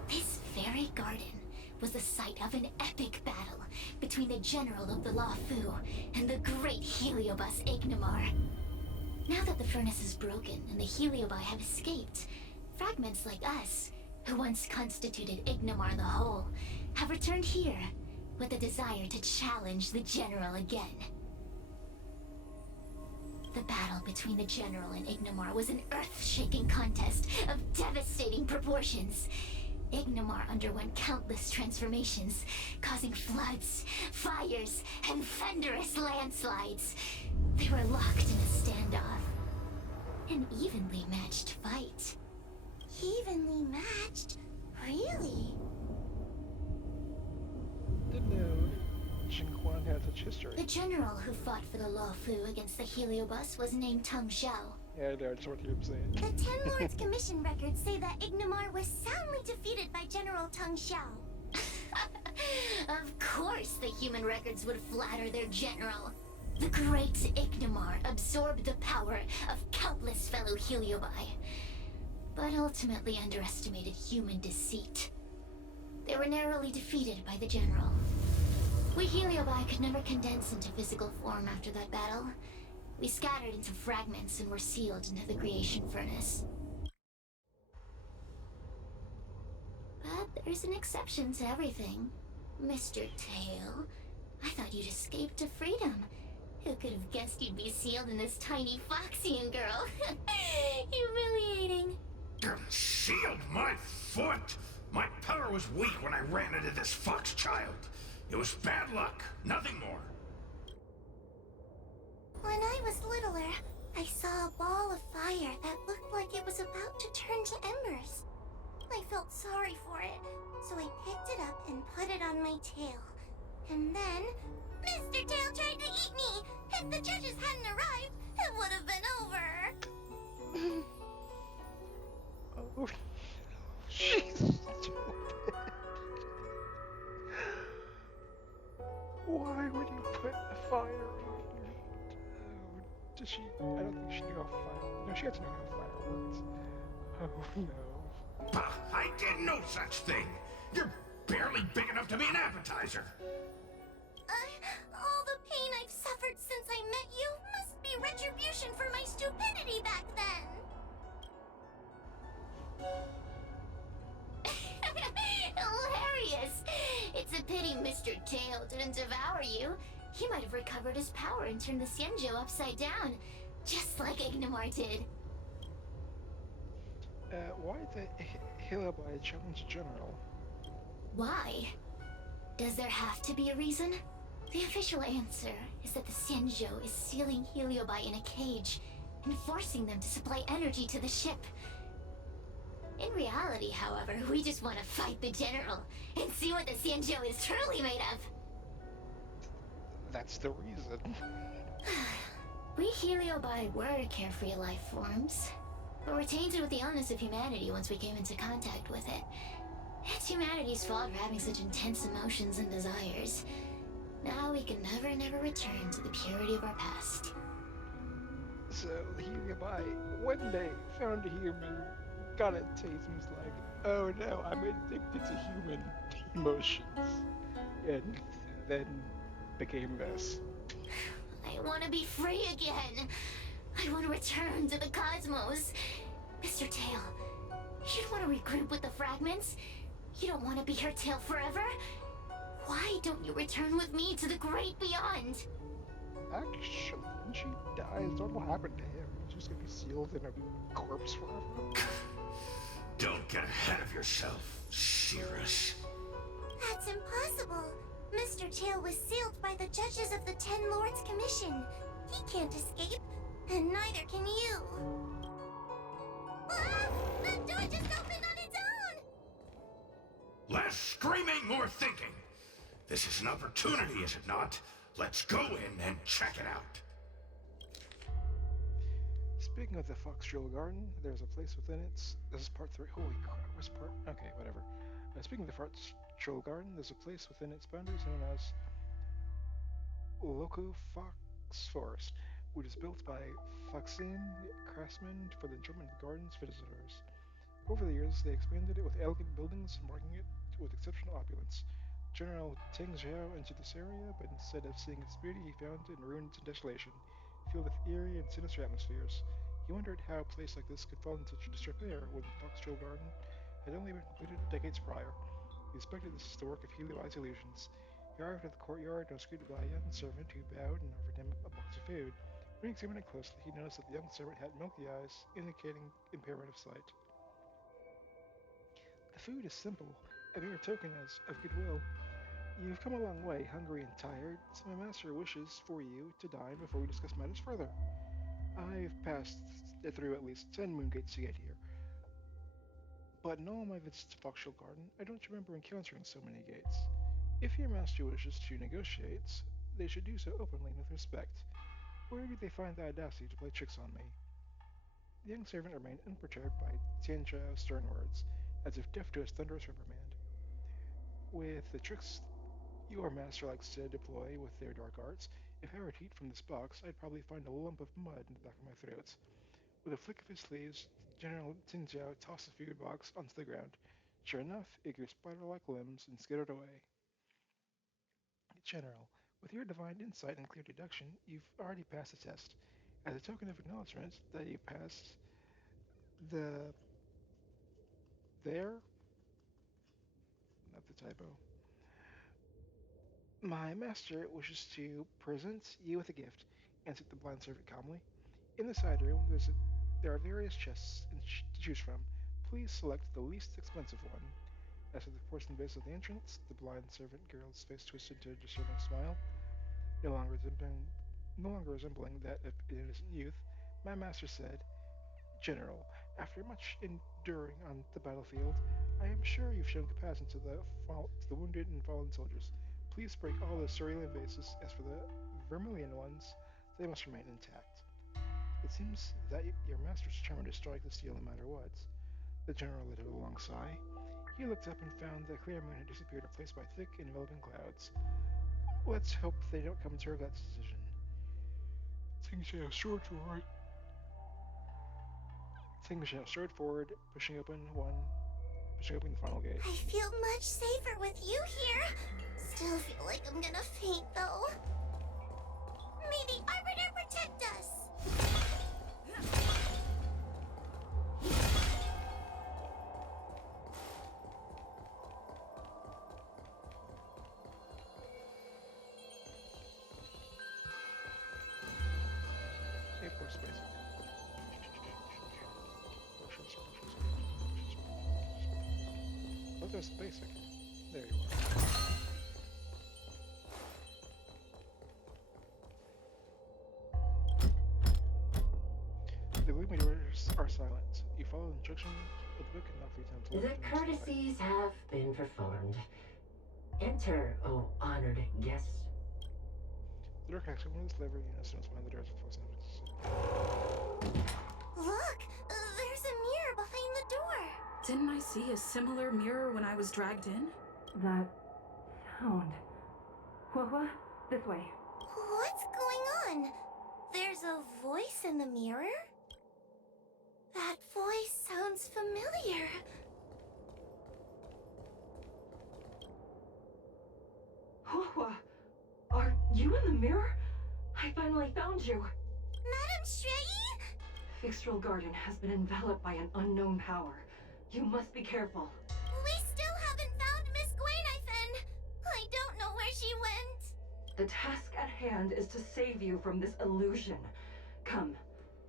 this very garden was the site of an epic battle between the general of the Luofu and the great heliobus Ignimar. Now that the furnace is broken and the heliobi have escaped, fragments like us, who once constituted Ignimar the Whole, have returned here with a desire to challenge the general again. The battle between the general and Ignimar was an earth-shaking contest of devastating proportions. Ignimar underwent countless transformations, causing floods, fires, and thunderous landslides. They were locked in a standoff. An evenly matched fight. Evenly matched? Really? Didn't know Jinquan had such history. The general who fought for the Luofu against the heliobus was named Tang Xiao. Yeah, that's what you're saying. The Ten Lords Commission records say that Ignimar was soundly defeated by General Tang Xiao. Of course the human records would flatter their general. The great Ignimar absorbed the power of countless fellow heliobi, but ultimately underestimated human deceit. They were narrowly defeated by the general. We heliobi could never condense into physical form after that battle. We scattered into fragments and were sealed into the creation furnace. But there's an exception to everything. Mr. Tail, I thought you'd escaped to freedom. Who could have guessed you'd be sealed in this tiny Foxian girl? Humiliating. Sealed my foot! My power was weak when I ran into this fox child. It was bad luck, nothing more. When I was littler, I saw a ball of fire that looked like it was about to turn to embers. I felt sorry for it, so I picked it up and put it on my tail. And then, Mr. Tail tried to eat me! If the judges hadn't arrived, it would have been over! Oh, she's stupid. Why would you put a fire on your... Oh, does she... I don't think she knew how fire... No, she had to know how fire works. Oh, no. Bah, I did no such thing. You're barely big enough to be an appetizer. All the pain I've suffered since I met you must be retribution for my stupidity back then! Hilarious! It's a pity Mr. Tail didn't devour you. He might have recovered his power and turned the Xianzhou upside down, just like Ignimar did. Why the Heliobi challenge general? Why? Does there have to be a reason? The official answer is that the Xianzhou is sealing Heliobi in a cage and forcing them to supply energy to the ship. In reality, however, we just want to fight the general and see what the Xianzhou is truly made of. That's the reason. We Heliobi were carefree life forms, but were tainted with the illness of humanity once we came into contact with it. It's humanity's fault for having such intense emotions and desires. Now we can never return to the purity of our past. So here am I, one day found a human, got a taste, and was like, oh no, I'm addicted to human emotions. And then became this. I want to be free again. I want to return to the cosmos. Mr. Tail, you'd want to regroup with the fragments? You don't want to be here, Tail, forever? Why don't you return with me to the great beyond? Actually, when she dies, what will happen to him? He's just gonna be sealed in a corpse forever? Don't get ahead of yourself, Cirrus. That's impossible. Mr. Tail was sealed by the judges of the Ten Lords Commission. He can't escape, and neither can you. Ah! That door just opened on its own! Less screaming, more thinking. This is an opportunity, is it not? Let's go in and check it out. Speaking of the Fox Drill Garden, there's a place within it. This is part 3. Holy crap, where's part? Okay, whatever. Speaking of the Fox Drill Garden, there's a place within its boundaries known as Loco Fox Forest, which is built by Foxian craftsmen for the enjoyment of the garden's visitors. Over the years, they expanded it with elegant buildings, marking it with exceptional opulence. General Teng Zhao entered this area, but instead of seeing its beauty, he found it in ruins and desolation, filled with eerie and sinister atmospheres. He wondered how a place like this could fall into such disrepair when the Foxtail Garden had only been completed decades prior. He suspected this was the work of Helios illusions. He arrived at the courtyard and was greeted by a young servant who bowed and offered him a box of food. When he examined it closely, he noticed that the young servant had milky eyes, indicating impairment of sight. The food is simple, a mere token of goodwill. You've come a long way, hungry and tired, so my master wishes for you to dine before we discuss matters further. I've passed through at least 10 moon gates to get here, but in all my visits to Foxhill Garden, I don't remember encountering so many gates. If your master wishes to negotiate, they should do so openly and with respect. Where do they find the audacity to play tricks on me? The young servant remained unperturbed by Tianzhao's stern words, as if deaf to his thunderous reprimand. With the tricks your master likes to deploy with their dark arts, if I were to eat from this box, I'd probably find a lump of mud in the back of my throat. With a flick of his sleeves, General Tinjiao tossed the food box onto the ground. Sure enough, it grew spider-like limbs and skittered away. General, with your divine insight and clear deduction, you've already passed the test. As a token of acknowledgement that you passed the there, not the typo. My master wishes to present you with a gift, answered the blind servant calmly. In the side room, there are various chests to choose from. Please select the least expensive one. As for the porcelain vase of the entrance, the blind servant girl's face twisted into a discerning smile, no longer resembling, no longer resembling that of innocent youth. My master said, General, after much enduring on the battlefield, I am sure you've shown compassion to the wounded and fallen soldiers. Please break all the cerulean vases. As for the vermilion ones, they must remain intact. It seems that your master is determined to strike the steel no matter what. The general let out a long sigh. He looked up and found the clear moon had disappeared, replaced by thick, enveloping clouds. Let's hope they don't come to regret this decision. Tingxiao strode forward, pushing open the final gate. I feel much safer with you here. Still feel like I'm gonna faint, though. May the Arbiter protect us! Hey, poor space. Oh, there's basic. There you are. The gloomy doors are silent. You follow the instruction of the book and knock 3 times The left and courtesies have been performed. Enter, O honored guest. The door cracks open with this lever, you notice behind the doors are frozen objects. Look! There's a mirror behind the door! Didn't I see a similar mirror when I was dragged in? That sound. Huohuo, this way. What's going on? There's a voice in the mirror? That voice sounds familiar. Huohuo, are you in the mirror? I finally found you. Madame Shrey? Fixtral Garden has been enveloped by an unknown power. You must be careful. We still haven't found Miss Gwainifin. I don't know where she went. The task at hand is to save you from this illusion. Come,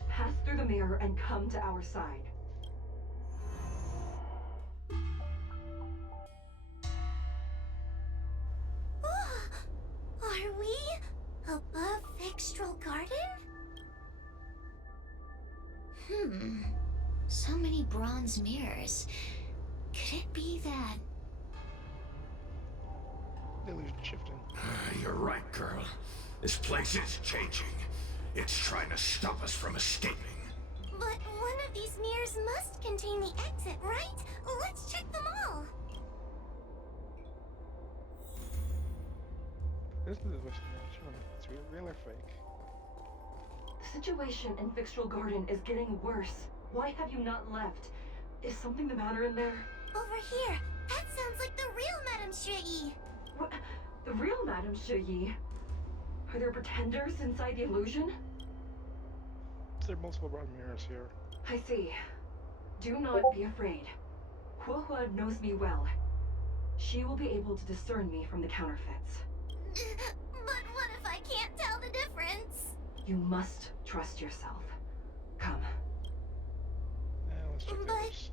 pass through the mirror and come to our side. Are we above Fixtral Garden? So many bronze mirrors. Could it be that? Illusion shifting. You're right, girl. This place is changing. It's trying to stop us from escaping. But one of these mirrors must contain the exit, right? Let's check them all. This is the question. It's real or fake? The situation in Fixtral Garden is getting worse. Why have you not left? Is something the matter in there? Over here. That sounds like the real Madame Shrey. What? The real Madame Shuyi? Are there pretenders inside the illusion? There are multiple broad mirrors here. I see. Do not be afraid. Huohuo knows me well. She will be able to discern me from the counterfeits. But what if I can't tell the difference? You must trust yourself. Come. Let's check the But- others.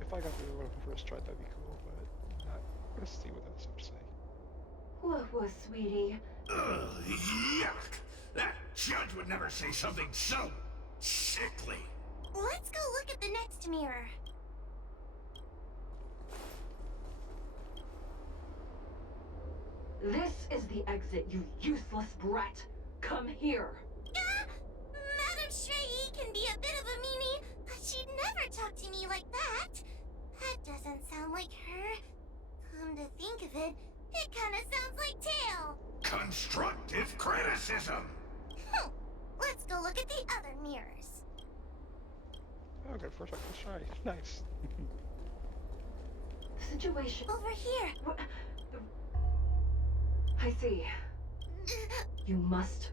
If I got the one from first try, that'd be cool, but not. Let's see what else have to say. Huohuo, sweetie. Ugh, yuck! That judge would never say something so sickly. Let's go look at the next mirror. This is the exit, you useless brat. Come here. Madame Shrey can be a bit of a meanie, but she'd never talk to me like that. That doesn't sound like her. Come to think of it, it kind of sounds like Tail. Constructive criticism. Let's go look at the other mirrors. Oh, good. First try. Nice. The situation. Over here. What? I see. You must.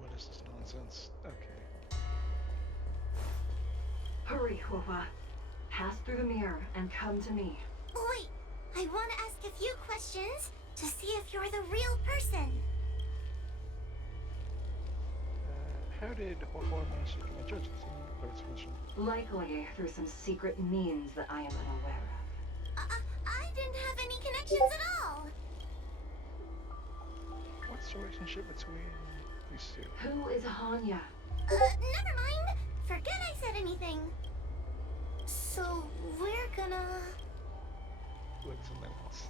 What is this nonsense? Okay. Hurry, Huohuo. Pass through the mirror and come to me. Wait, I want to ask a few questions to see if you're the real person. How did Huohuo manage to become a judge in this position? Likely through some secret means that I am unaware of. I didn't have any connections at all. What's the relationship between these two? Who is Hanya? Never mind. Forget I said anything. So, we're gonna... Look, something else.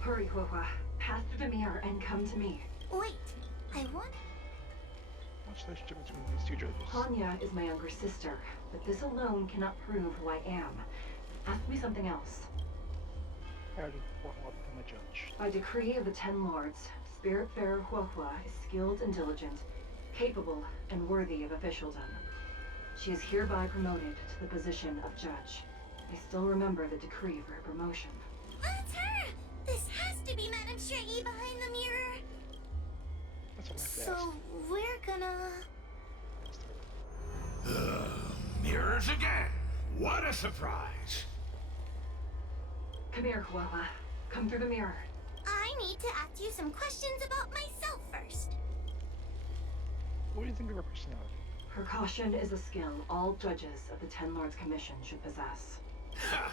Hurry, Huohuo. Pass through the mirror and come to me. Wait, I want... What's the relationship between these two judges? Hanya is my younger sister, but this alone cannot prove who I am. Ask me something else. How did Huohuo become a judge? By decree of the Ten Lords, Spiritfarer Huohuo is skilled and diligent, capable and worthy of officialdom. She is hereby promoted to the position of judge. I still remember the decree for her promotion. That's her! This has to be Madame Shrey behind the mirror. That's what I have to So, ask. we're gonna... That's the- Mirrors again. What a surprise. Come here, Huohuo. Come through the mirror. I need to ask you some questions about myself first. What do you think of her personality? Her caution is a skill all judges of the Ten Lords Commission should possess. Ha!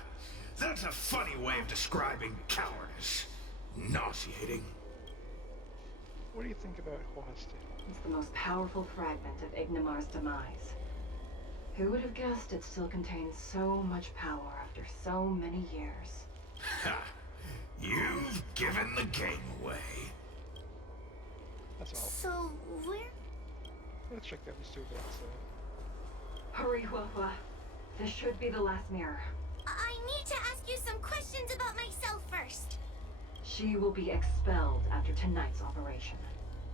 That's a funny way of describing cowardice. Nauseating. What do you think about Huohuo's stable? It's the most powerful fragment of Ignimar's demise. Who would have guessed it still contains so much power after so many years? Ha! You've given the game away. That's all. So, we're... Let's check the others too. That's Hurry, Huohuo. This should be the last mirror. I need to ask you some questions about myself first. She will be expelled after tonight's operation.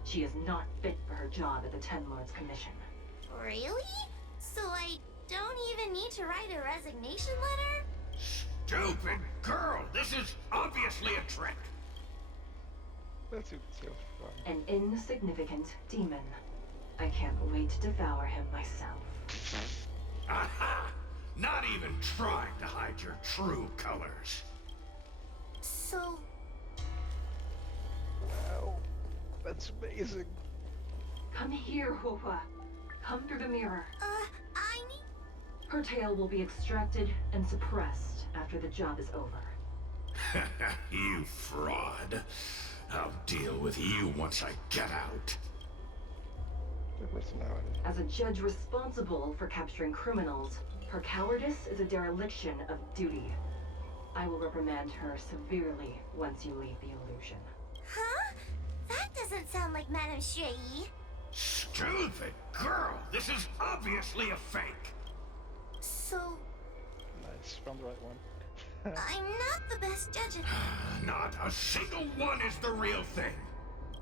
She is not fit for her job at the Ten Lords Commission. Really? So I don't even need to write a resignation letter? Stupid girl! This is obviously a trick! That's so fun. An insignificant demon. I can't wait to devour him myself. Aha! Not even trying to hide your true colors. So, Wow. That's amazing. Come here, Huohuo. Come through the mirror. I need... Her tail will be extracted and suppressed after the job is over. You fraud. I'll deal with you once I get out. Their personality. As a judge responsible for capturing criminals, her cowardice is a dereliction of duty. I will reprimand her severely once you leave the illusion. Huh? That doesn't sound like Madame Shui. Stupid girl! This is obviously a fake! So, Nice. Found the right one. I'm not the best judge at... Not a single one is the real thing!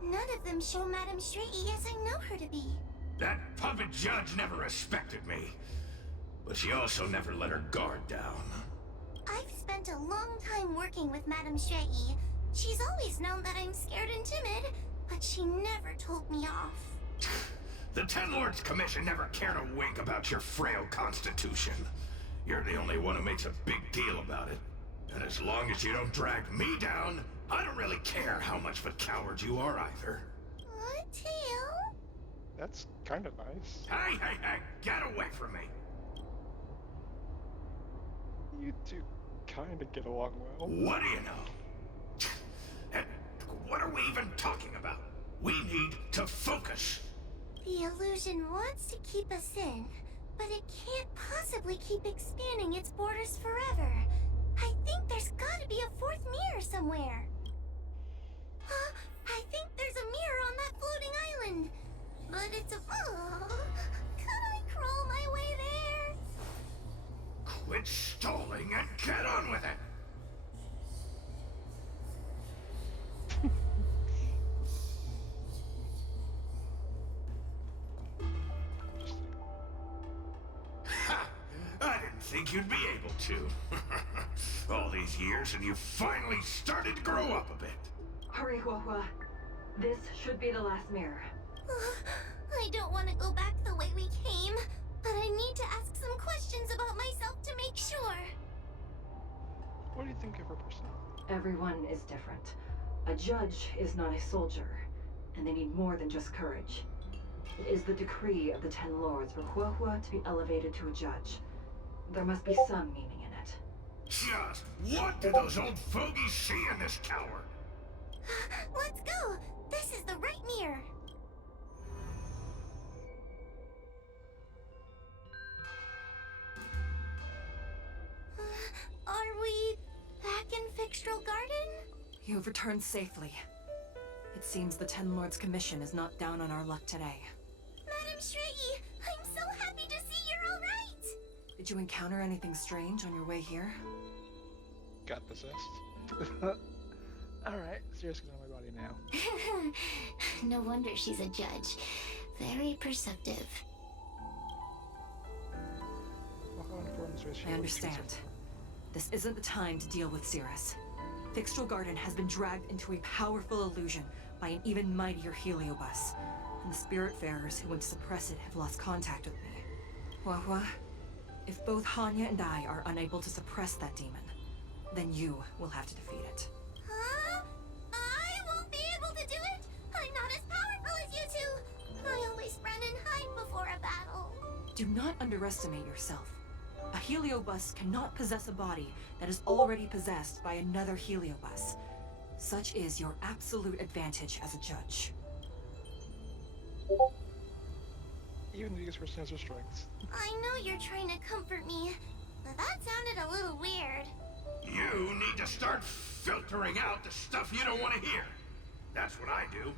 None of them show Madame Shui as I know her to be. That puppet judge never respected me. But she also never let her guard down. I've spent a long time working with Madame Shui. She's always known that I'm scared and timid, but she never told me off. The Ten Lords Commission never cared a wink about your frail constitution. You're the only one who makes a big deal about it. And as long as you don't drag me down, I don't really care how much of a coward you are either. What, Tail? That's kind of nice. Hey, get away from me! You two kind of get along well. What do you know? And what are we even talking about? We need to focus. The illusion wants to keep us in, but it can't possibly keep expanding its borders forever. I think there's gotta be a fourth mirror somewhere. Huh? I think there's a mirror on that floating island. But it's a... Oh, could I crawl my way there? Quit stalling and get on with it! Ha! I didn't think you'd be able to. All these years and you finally started to grow up a bit. Hurry, Huohuo. This should be the last mirror. I don't want to go back the way we came, but I need to ask some questions about myself to make sure. What do you think of her personality? Everyone is different. A judge is not a soldier, and they need more than just courage. It is the decree of the Ten Lords for Huohuo to be elevated to a judge. There must be some meaning in it. Just what do those old fogies see in this coward? Let's go! This is the right mirror. Are we back in Fixtral Garden? You have returned safely. It seems the Ten Lords Commission is not down on our luck today. Madame Shui, I'm so happy to see you're all right! Did you encounter anything strange on your way here? Got possessed. Alright, seriously on my body now. No wonder she's a judge. Very perceptive. I understand. This isn't the time to deal with Cirrus. Fixtral Garden has been dragged into a powerful illusion by an even mightier heliobus, and the Spiritfarers who went to suppress it have lost contact with me. Huohuo, if both Hanya and I are unable to suppress that demon, then you will have to defeat it. Huh? I won't be able to do it! I'm not as powerful as you two! I always run and hide before a battle. Do not underestimate yourself. A heliobus cannot possess a body that is already possessed by another heliobus. Such is your absolute advantage as a judge. Even the biggest person has their strengths. I know you're trying to comfort me, but that sounded a little weird. You need to start filtering out the stuff you don't want to hear. That's what I do.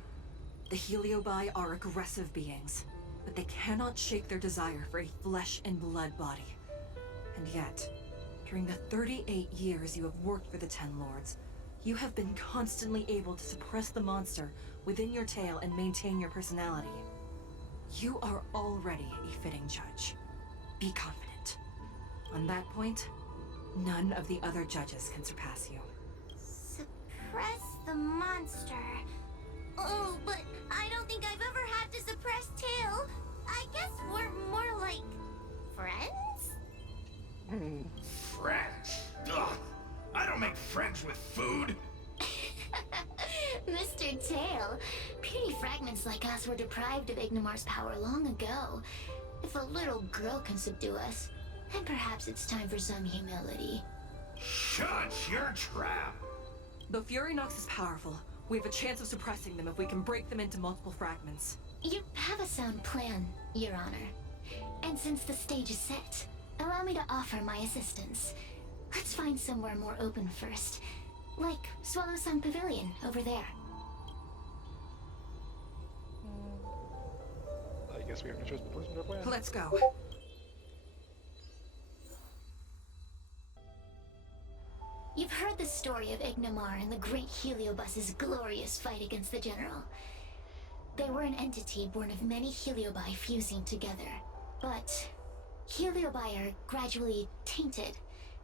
The heliobi are aggressive beings, but they cannot shake their desire for a flesh and blood body. And yet, during the 38 years you have worked for the Ten Lords, You have been constantly able to suppress the monster within your tail and maintain your personality. You are already a fitting judge. Be confident. On that point, none of the other judges can surpass you. Suppress the monster. Oh, but I don't think I've ever had to suppress Tail. I guess we're more like friends? Friends? Ugh! I don't make friends with food! Mr. Tail, puny fragments like us were deprived of Ignimar's power long ago. If a little girl can subdue us, then perhaps it's time for some humility. Shut your trap! Though Furynox is powerful, we have a chance of suppressing them if we can break them into multiple fragments. You have a sound plan, Your Honor. And since the stage is set, allow me to offer my assistance. Let's find somewhere more open first. Like Swallow Sun Pavilion over there. I guess we have no choice but to listen to our plan. Let's go. You've heard the story of Ignimar and the great Heliobus's glorious fight against the General. They were an entity born of many Heliobi fusing together. But Heliobi are gradually tainted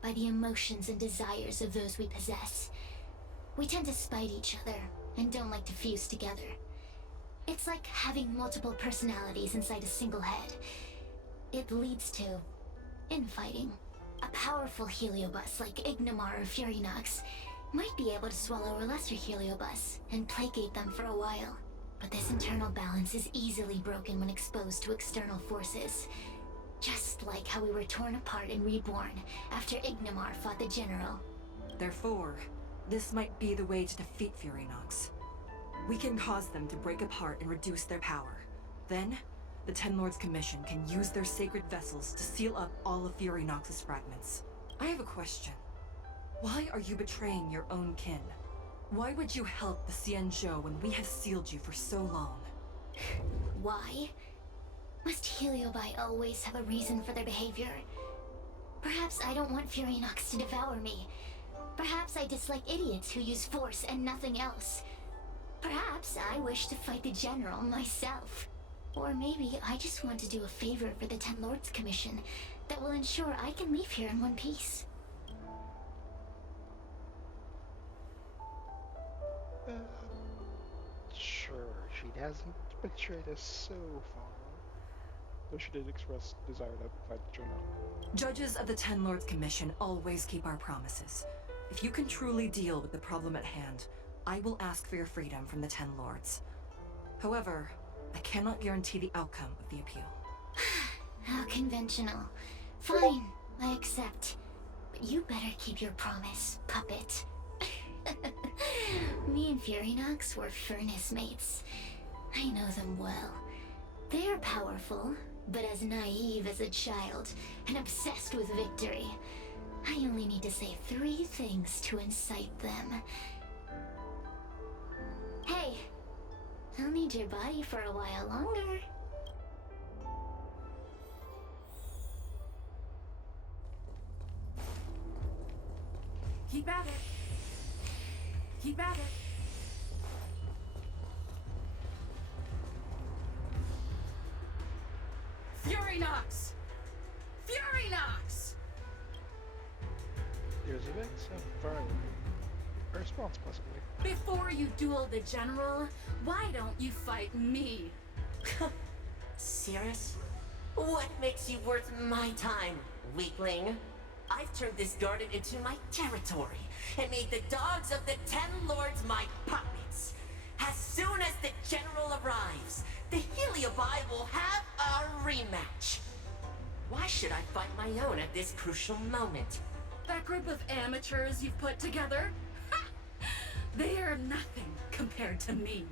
by the emotions and desires of those we possess. We tend to spite each other and don't like to fuse together. It's like having multiple personalities inside a single head. It leads to infighting. A powerful Heliobus like Ignimar or Furynox might be able to swallow a lesser Heliobus and placate them for a while. But this internal balance is easily broken when exposed to external forces. Just like how we were torn apart and reborn after Ignimar fought the General. Therefore, this might be the way to defeat Furynox. We can cause them to break apart and reduce their power. Then, the Ten Lords Commission can use their sacred vessels to seal up all of Furynox's fragments. I have a question. Why are you betraying your own kin? Why would you help the Xianzhou when we have sealed you for so long? Why? Must Heliobi always have a reason for their behavior? Perhaps I don't want Furynox to devour me. Perhaps I dislike idiots who use force and nothing else. Perhaps I wish to fight the General myself. Or maybe I just want to do a favor for the Ten Lords Commission that will ensure I can leave here in one piece. Sure, she hasn't betrayed us so far. Though she did express desire to fight the General. Judges of the Ten Lords Commission always keep our promises. If you can truly deal with the problem at hand, I will ask for your freedom from the Ten Lords. However, I cannot guarantee the outcome of the appeal. How conventional. Fine, I accept. But you better keep your promise, puppet. Me and Furynox were furnace mates. I know them well. They are powerful, but as naive as a child, and obsessed with victory. I only need to say 3 things to incite them. Hey, I'll need your body for a while longer. Keep at it. Keep at it. Furynox! Furynox! There's events and far away. A response, possibly. Before you duel the General, why don't you fight me? Serious? What makes you worth my time, weakling? I've turned this garden into my territory and made the dogs of the Ten Lords my puppets. As soon as the General arrives, the Heliobi will have a rematch. Why should I fight my own at this crucial moment? That group of amateurs you've put together? They are nothing compared to me.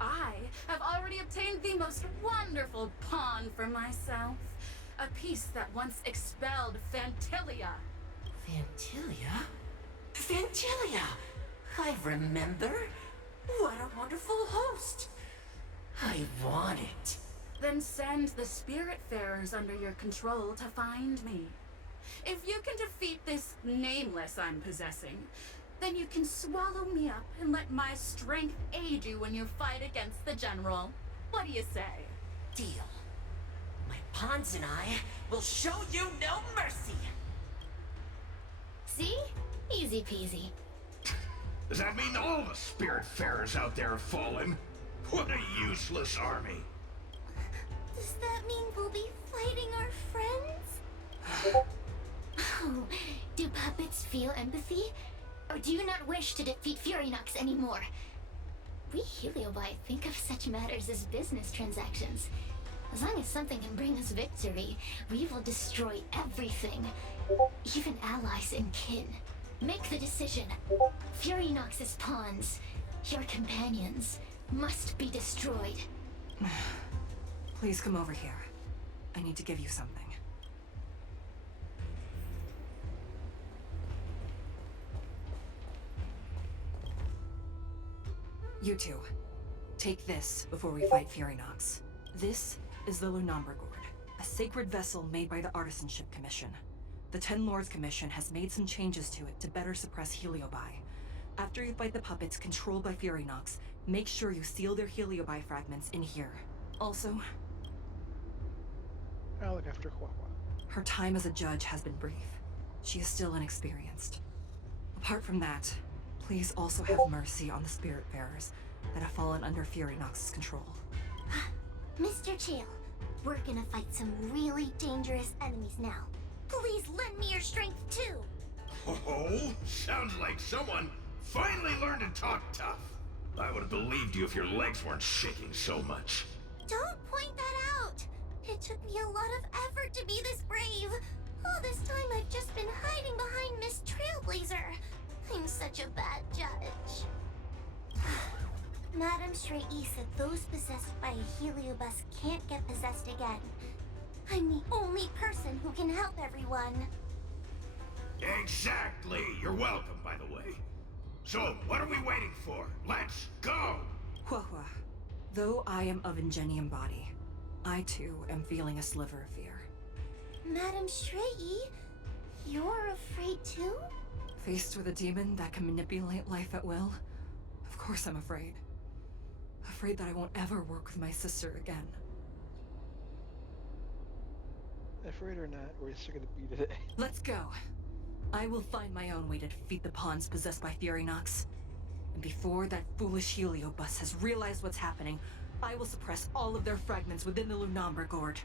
I have already obtained the most wonderful pawn for myself. A piece that once expelled Fantilia. Fantilia? Fantilia! I remember. What a wonderful host. I want it. Then send the Spiritfarers under your control to find me. If you can defeat this nameless I'm possessing, Then you can swallow me up and let my strength aid you when you fight against the General. What do you say? Deal. My pawns and I will show you no mercy. See? Easy peasy. Does that mean all the Spiritfarers out there have fallen? What a useless army. Does that mean we'll be fighting our friends? Oh, do puppets feel empathy? Or do you not wish to defeat Furynox anymore? We Heliobi think of such matters as business transactions. As long as something can bring us victory, we will destroy everything. Even allies and kin. Make the decision. Furynox's pawns, your companions, must be destroyed. Please come over here. I need to give you something. You two, take this before we fight Furynox. This is the Lunamber Gourd, a sacred vessel made by the Artisanship Commission. The Ten Lords Commission has made some changes to it to better suppress Heliobi. After you fight the puppets controlled by Furynox, make sure you seal their Heliobi fragments in here. Also, I'll look after Huohuo. her time as a judge has been brief. She is still inexperienced. Apart from that, please also have mercy on the Spiritfarers that have fallen under Furynox's control. Mr. Chill, we're gonna fight some really dangerous enemies now. Please lend me your strength too. Oh, sounds like someone finally learned to talk tough. I would have believed you if your legs weren't shaking so much. Don't point that out. It took me a lot of effort to be this brave. All this time I've just been hiding behind Miss Trailblazer. I'm such a bad judge. Madame Shrey said those possessed by a Heliobus can't get possessed again. I'm the only person who can help everyone. Exactly. You're welcome, by the way. So, what are we waiting for? Let's go! Huohuo, though I am of Ingenium body, I too am feeling a sliver of fear. Madame Shrey, you're afraid too? Faced with a demon that can manipulate life at will, of course I'm afraid. Afraid that I won't ever work with my sister again. Afraid or not, we're still gonna beat it. Let's go! I will find my own way to defeat the pawns possessed by Furynox. And before that foolish Heliobus has realized what's happening, I will suppress all of their fragments within the Lunamber Gourd.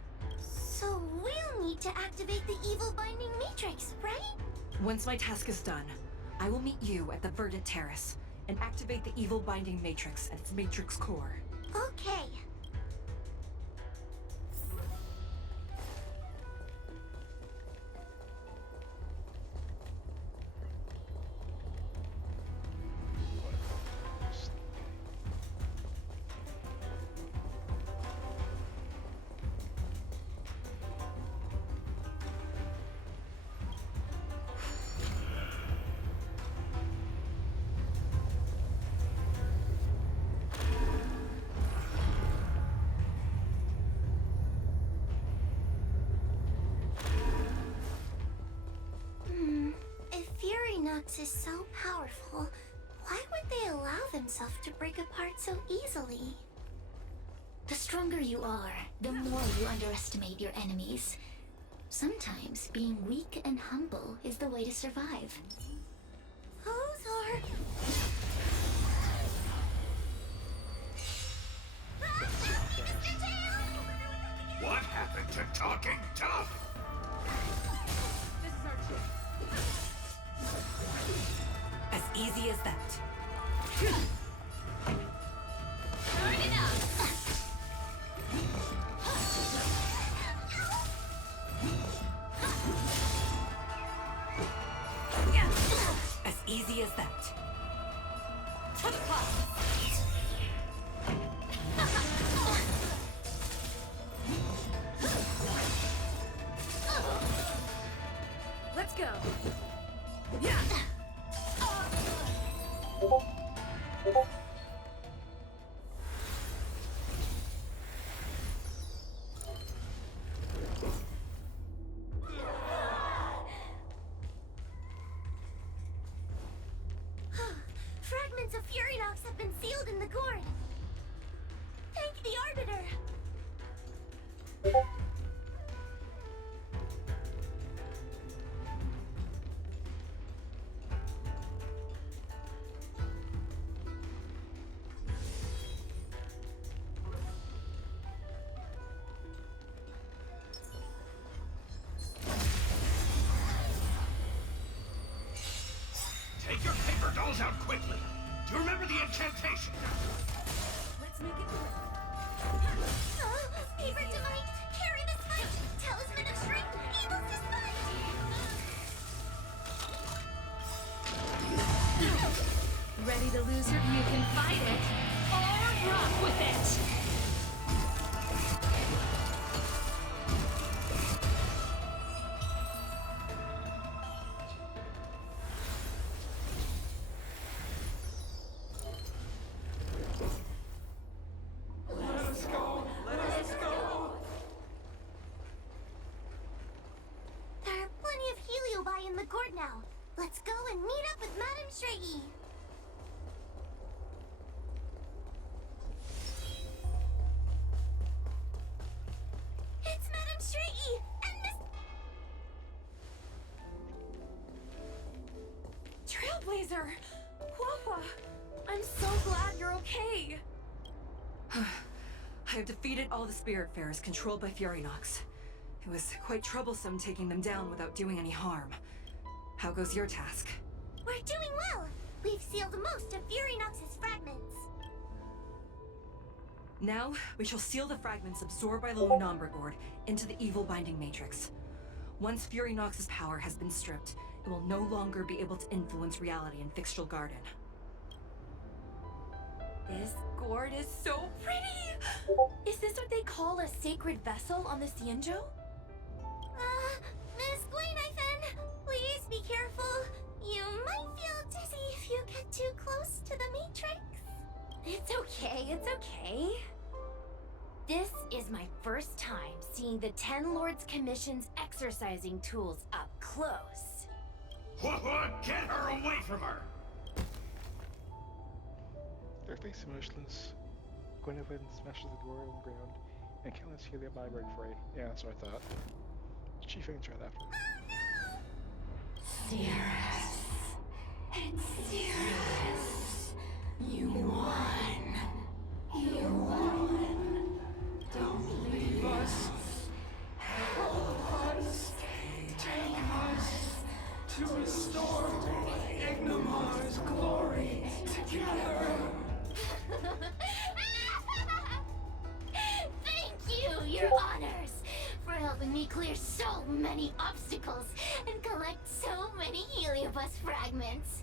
So we'll need to activate the evil binding matrix, right? Once my task is done, I will meet you at the Verdant Terrace and activate the evil binding matrix at its matrix core. Okay. If Furynox is so powerful, why would they allow themselves to break apart so easily? The stronger you are, the more you underestimate your enemies. Sometimes being weak and humble is the way to survive. Those are... What happened to talking tough? This is our chance. As easy as that. As easy as that. Let's go. been sealed in the gourd. Thank the Arbiter. Take your paper dolls out quickly. Do you remember the incantation? Let's make it quick. Paper to might, carry this fight. Talisman of strength, evil's despite. Ready to lose her? You can fight it or rock with it. There are plenty of heliobi in the gourd now. Let's go and meet up with Madame Shraggy. It's Madame Shraggy and Miss... Trailblazer! Huohuo! I'm so glad you're okay! I have defeated all the Spiritfarers controlled by Furynox. It was quite troublesome taking them down without doing any harm. How goes your task? We're doing well. We've sealed most of Furynox's fragments. Now, we shall seal the fragments absorbed by the Lunombra Gourd into the evil binding matrix. Once Furynox's power has been stripped, it will no longer be able to influence reality in Fixtral Garden. This gourd is so pretty! Is this what they call a sacred vessel on the Xianzhou? Miss Guinevere, please be careful. You might feel dizzy if you get too close to the Matrix. It's okay, it's okay. This is my first time seeing the Ten Lords Commission's exercising tools up close. Huohuo, get her away from her! Their face motionless. Guinevere smashes the door on the ground, and countless heliobi break free. Yeah, that's what I thought. She faints right after. Cirrus. It's Cirrus. You won. You won. Don't leave us. Help us. Take us to restore Ignimar's glory together. Thank you, your honors, for helping me clear so many obstacles and collect so many heliobus fragments.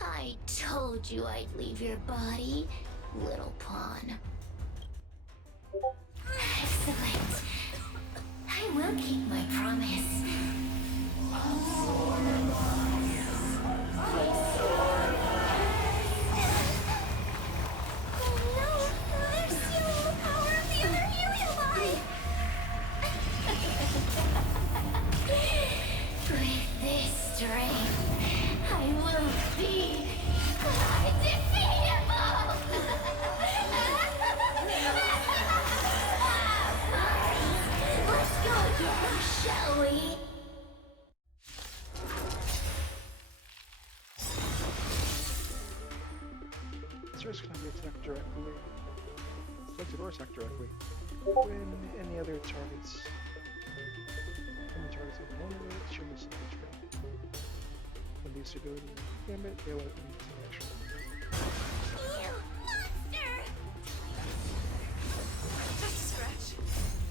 I told you I'd leave your body, little pawn. Excellent. I will keep my promise. Oh no, they're stealing the power of the other heliobi! With this strength, I will be undefeatable! Let's go again, shall we? Cirrus cannot be attacked directly. Selected or attacked directly. When any other targets. When the targets have one of it, show this HP. When these ability gambit, they will take action. You monster! Just a scratch.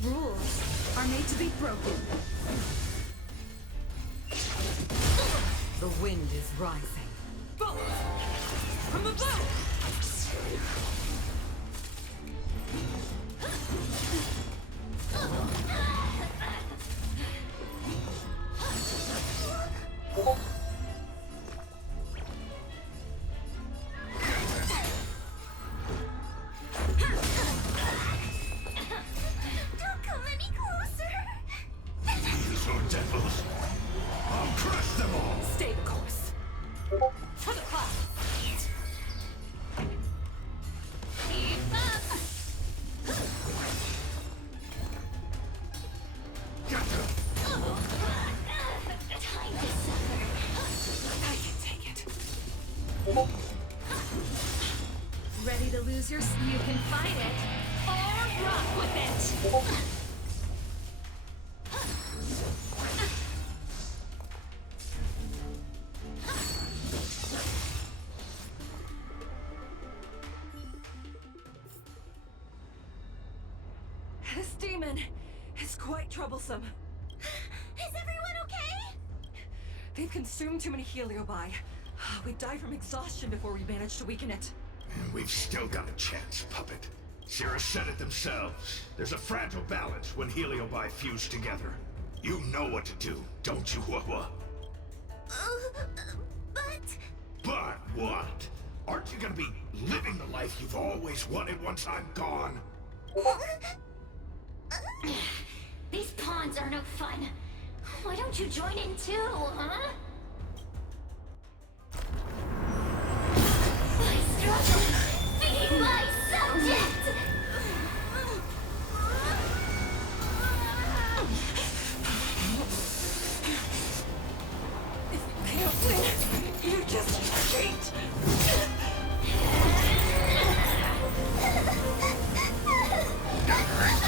Rules are made to be broken. The wind is rising. Bolt! From above! Don't come any closer! So devils, I'll crush them all! Stay the course. For the clouds! This demon is quite troublesome. Is everyone okay? They've consumed too many heliobi. We died from exhaustion before we managed to weaken it. And we've still got a chance, Puppet. Cirrus said it themselves. There's a fragile balance when heliobi fuse together. You know what to do, don't you, Huohuo? But... But what? Aren't you gonna be living the life you've always wanted once I'm gone? These pawns are no fun. Why don't you join in too, huh? I struggle. Be my subject! If you can't win, you just cheat!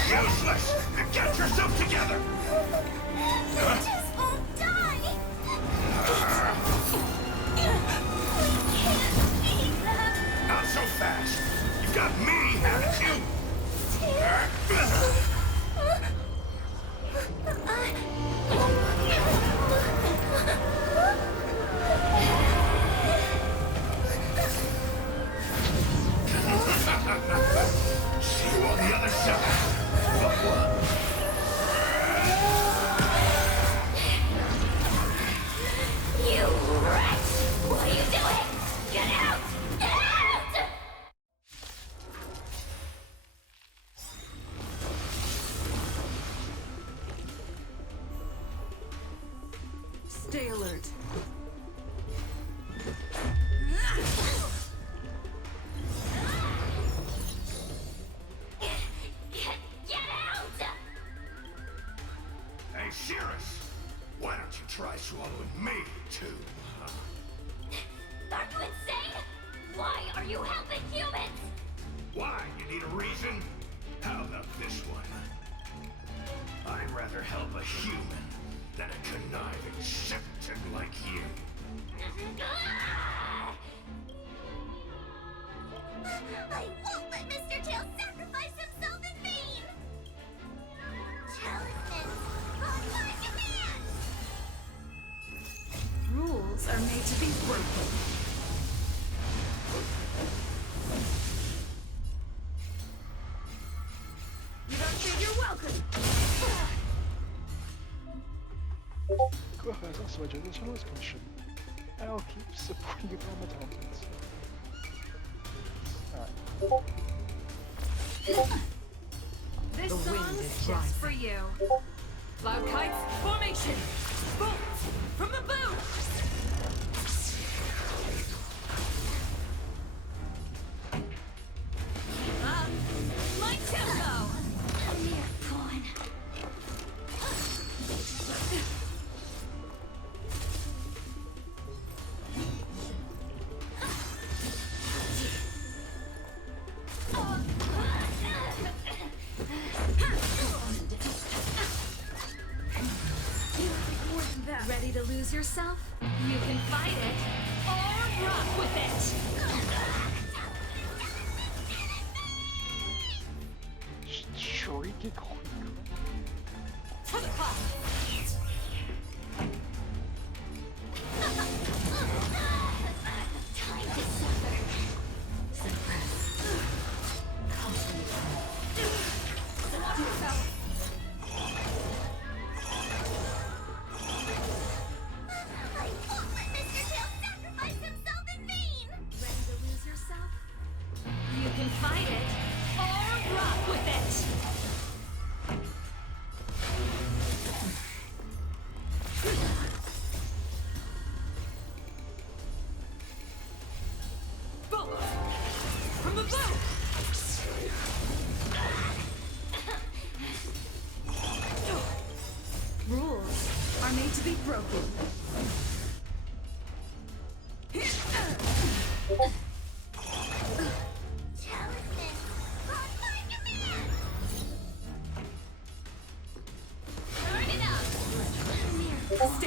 Useless! Get yourself together! Just won't die! We can't beat them! Not so fast! You've got me, haven't you? See you on the other side. You wretch! What are you doing? Get out! Get out! Stay alert. Get out! Hey, Cirrus! Why don't you try swallowing me, too? Huh? Are you insane? Why are you helping humans? Why? You need a reason? How about this one? I'd rather help a human than a conniving simpleton like you. I won't let Mr. Tail sacrifice himself in vain! Talismans, on my command! Rules are made to be broken. You don't think you're welcome. Huohuo is also a journalist commission. I'll keep supporting you with all my talents. Alright. This The wind song's is just rising. for you. Cloud kites, formation! Bolts from the boot! My tempo! A mere pawn. Ready to lose yourself? You can fight it, or rock with it! Shrieking For the cloud! Time to suffer. Watch yourself! I won't let Mr. Tail sacrifice himself in vain! Ready to lose yourself? You can fight it, or rock with it! Bolts from the boot! Rules are made to be broken. Talismans, on my command!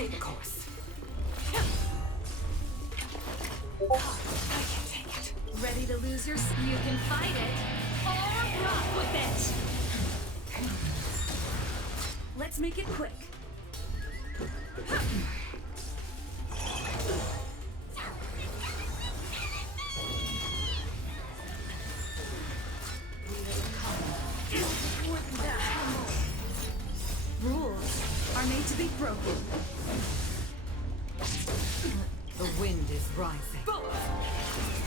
Stay the course. I can't take it. Ready to lose your... You can fight it, or rock with it! Let's make it quick. Rules are made to be broken. The wind is rising.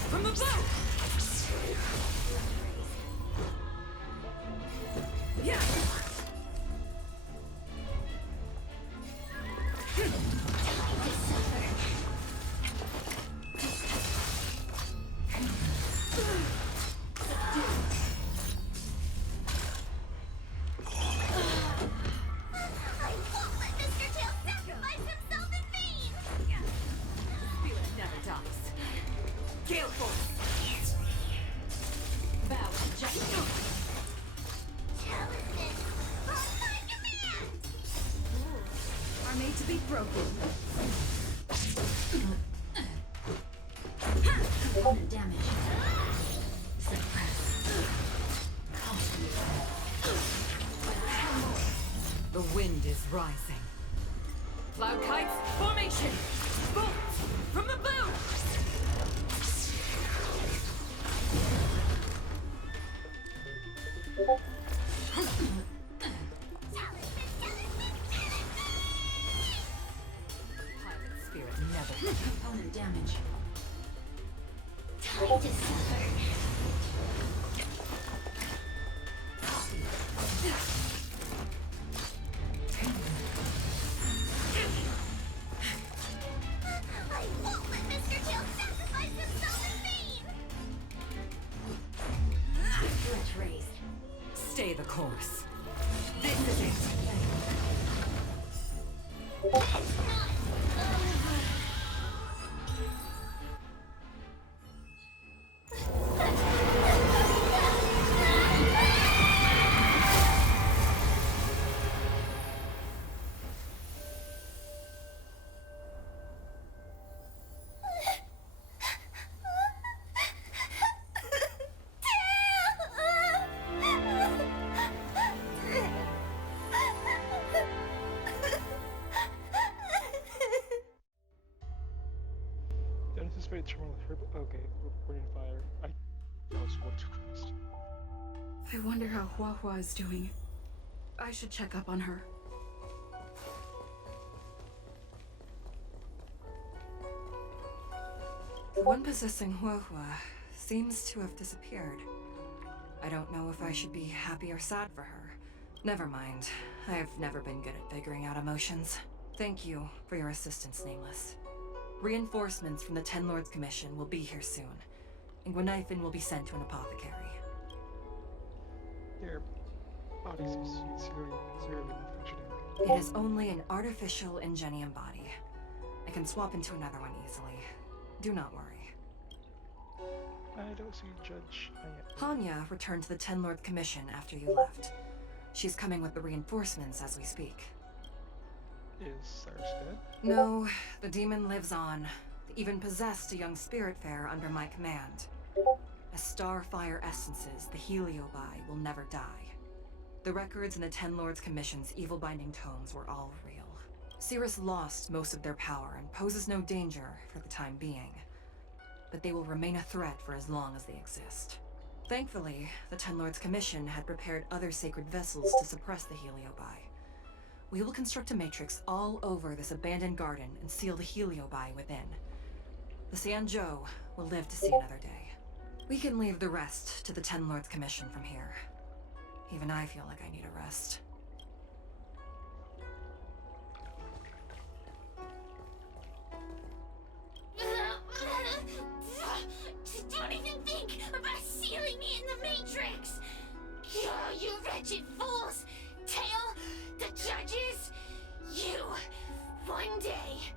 From the bow! Yeah! I won't let Mr. Tail sacrifice himself in vain! Spirit never dies. Gale Force! Vow to justice. Talisman, on my command! Are made to be broken. Component damage. Suppress. The wind is rising. Cloud kites, formation! Bolts from the boom! Pilot spirit never. Component damage. Time to suffer. I won't let Mr. Tail sacrifice himself in vain! Threat raised. Stay the course. This is it. The unanticipated terminal herb. Okay, we're in fire. I was way too fast. I wonder how Huohuo is doing. I should check up on her. The one possessing Huohuo seems to have disappeared. I don't know if I should be happy or sad for her. Never mind. I have never been good at figuring out emotions. Thank you for your assistance, Nameless. Reinforcements from the Ten Lords Commission will be here soon, and Gwenithan will be sent to an apothecary. Their body seems to be severely malfunctioning. It is only an artificial Ingenium body. I can swap into another one easily. Do not worry. I don't see Judge yet. Hanya returned to the Ten Lords Commission after you left. She's coming with the reinforcements as we speak. Is Cyrus dead? No, the demon lives on. They even possessed a young spiritfarer under my command. As starfire essences, the Heliobi will never die. The records in the Ten Lords Commission's evil-binding tomes were all real. Cirrus lost most of their power and poses no danger for the time being. But they will remain a threat for as long as they exist. Thankfully, the Ten Lords Commission had prepared other sacred vessels to suppress the Heliobi. We will construct a matrix all over this abandoned garden and seal the Heliobi within. The Xianzhou will live to see another day. We can leave the rest to the Ten Lords Commission from here. Even I feel like I need a rest. Don't even think about sealing me in the Matrix! Oh, you wretched fools! Tail, the judges, you, one day,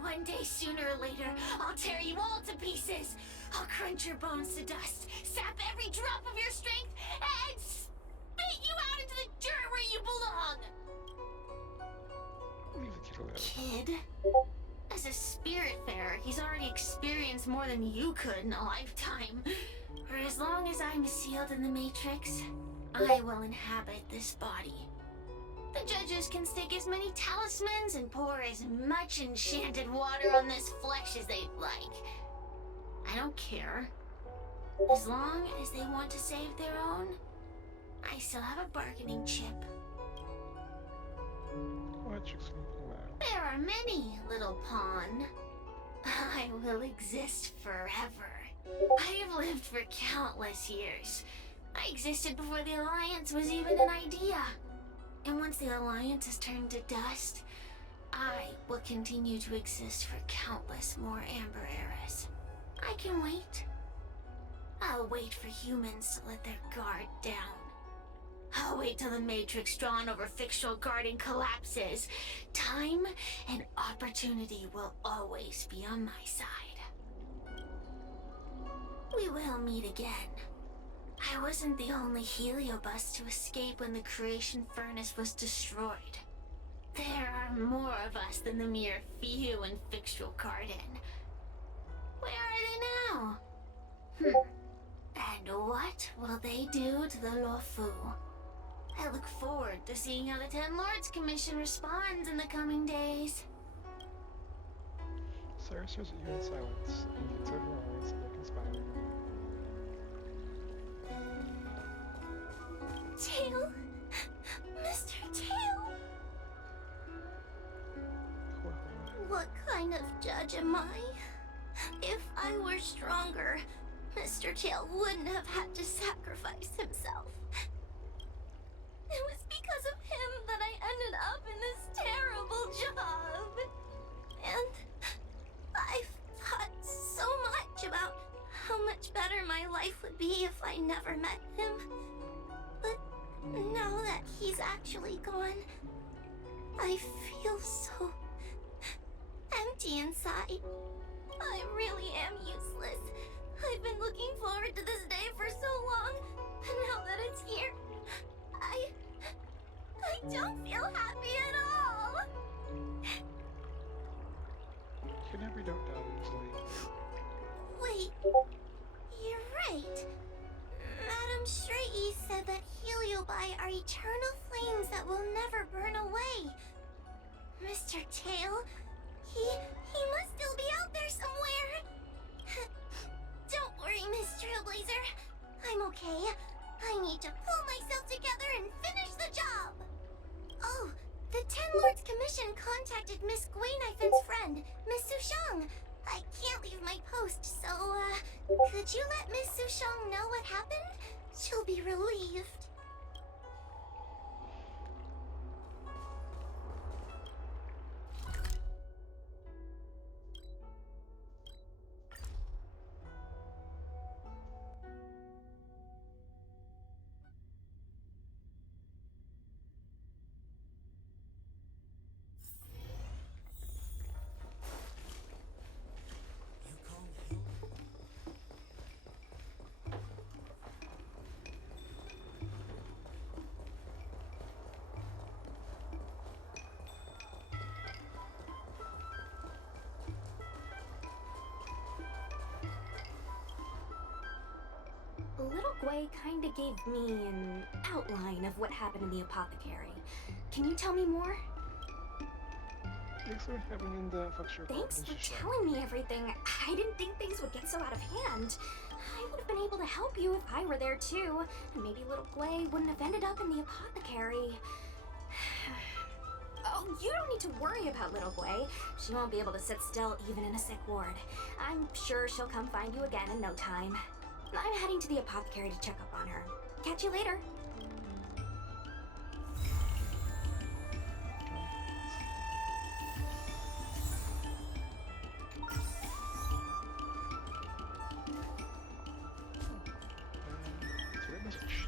one day sooner or later, I'll tear you all to pieces. I'll crunch your bones to dust, sap every drop of your strength, and spit you out into the dirt where you belong. more than you could in a lifetime. For as long as I'm sealed in the Matrix, I will inhabit this body. The judges can stake as many talismans and pour as much enchanted water on this flesh as they'd like. I don't care. As long as they want to save their own, I still have a bargaining chip. What you sleeping about? There are many, little pawn. I will exist forever. I have lived for countless years. I existed before the Alliance was even an idea. And once the Alliance is turned to dust, I will continue to exist for countless more Amber eras. I can wait. I'll wait for humans to let their guard down. I'll wait till the Matrix drawn over Fictional Garden collapses. Time and opportunity will always be on my side. We will meet again. I wasn't the only heliobus to escape when the creation furnace was destroyed. There are more of us than the mere few in Fictional Garden. Where are they now? And what will they do to the Luofu? I look forward to seeing how the Ten Lords Commission responds in the coming days. Sarah stares at you in silence, and you can tell her eyes look inspiring. Tail? Mr. Tail? Huohuo. What kind of judge am I? If I were stronger, Mr. Tail wouldn't have had to sacrifice himself. It was because of him that I ended up in this terrible job. And I've thought so much about how much better my life would be if I never met him. But now that he's actually gone, I feel so empty inside. I really am useless. I've been looking forward to this day for so long, and now that it's here, I don't feel happy at all. Canary don't die easily. Wait, you're right. Madame Shrey said that heliobi are eternal flames that will never burn away. Mr. Tail, he must still be out there somewhere. Don't worry, Miss Trailblazer. I'm okay. I need to pull myself together and finish the job. Oh, the Ten Lords Commission contacted Miss Guinaifin's friend, Miss Sushang. I can't leave my post, so, could you let Miss Sushang know what happened? She'll be relieved. Little Gwei kinda gave me an outline of what happened in the apothecary. Can you tell me more? Thanks for having in the Fuxure Thanks for telling me everything. I didn't think things would get so out of hand. I would have been able to help you if I were there too. And maybe little Gwei wouldn't have ended up in the apothecary. Oh, you don't need to worry about little Gwei. She won't be able to sit still even in a sick ward. I'm sure she'll come find you again in no time. I'm heading to the apothecary to check up on her. Catch you later. Message.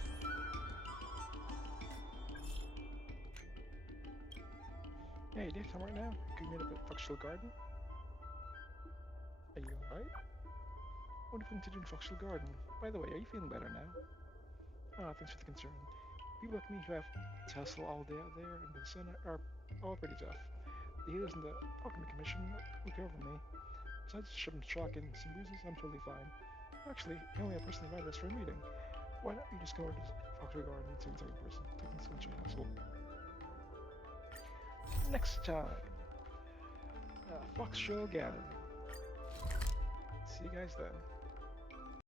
Hey, do you have time right now? Can you meet up at Fuxural Garden? Are you alright? What do you think to do in Fuxural Garden? By the way, are you feeling better now? Ah, thanks for the concern. People like me who have to hustle all day out there in the sun are all pretty tough. The healers in the Alchemy Commission look over me. Besides some shock and some bruises, I'm totally fine. Actually, I only have personally invited us for a meeting. Why don't you just go to Foxtrot Garden and see inside in person? Taking so much hassle. Next time, Fox Show Gathering. See you guys then.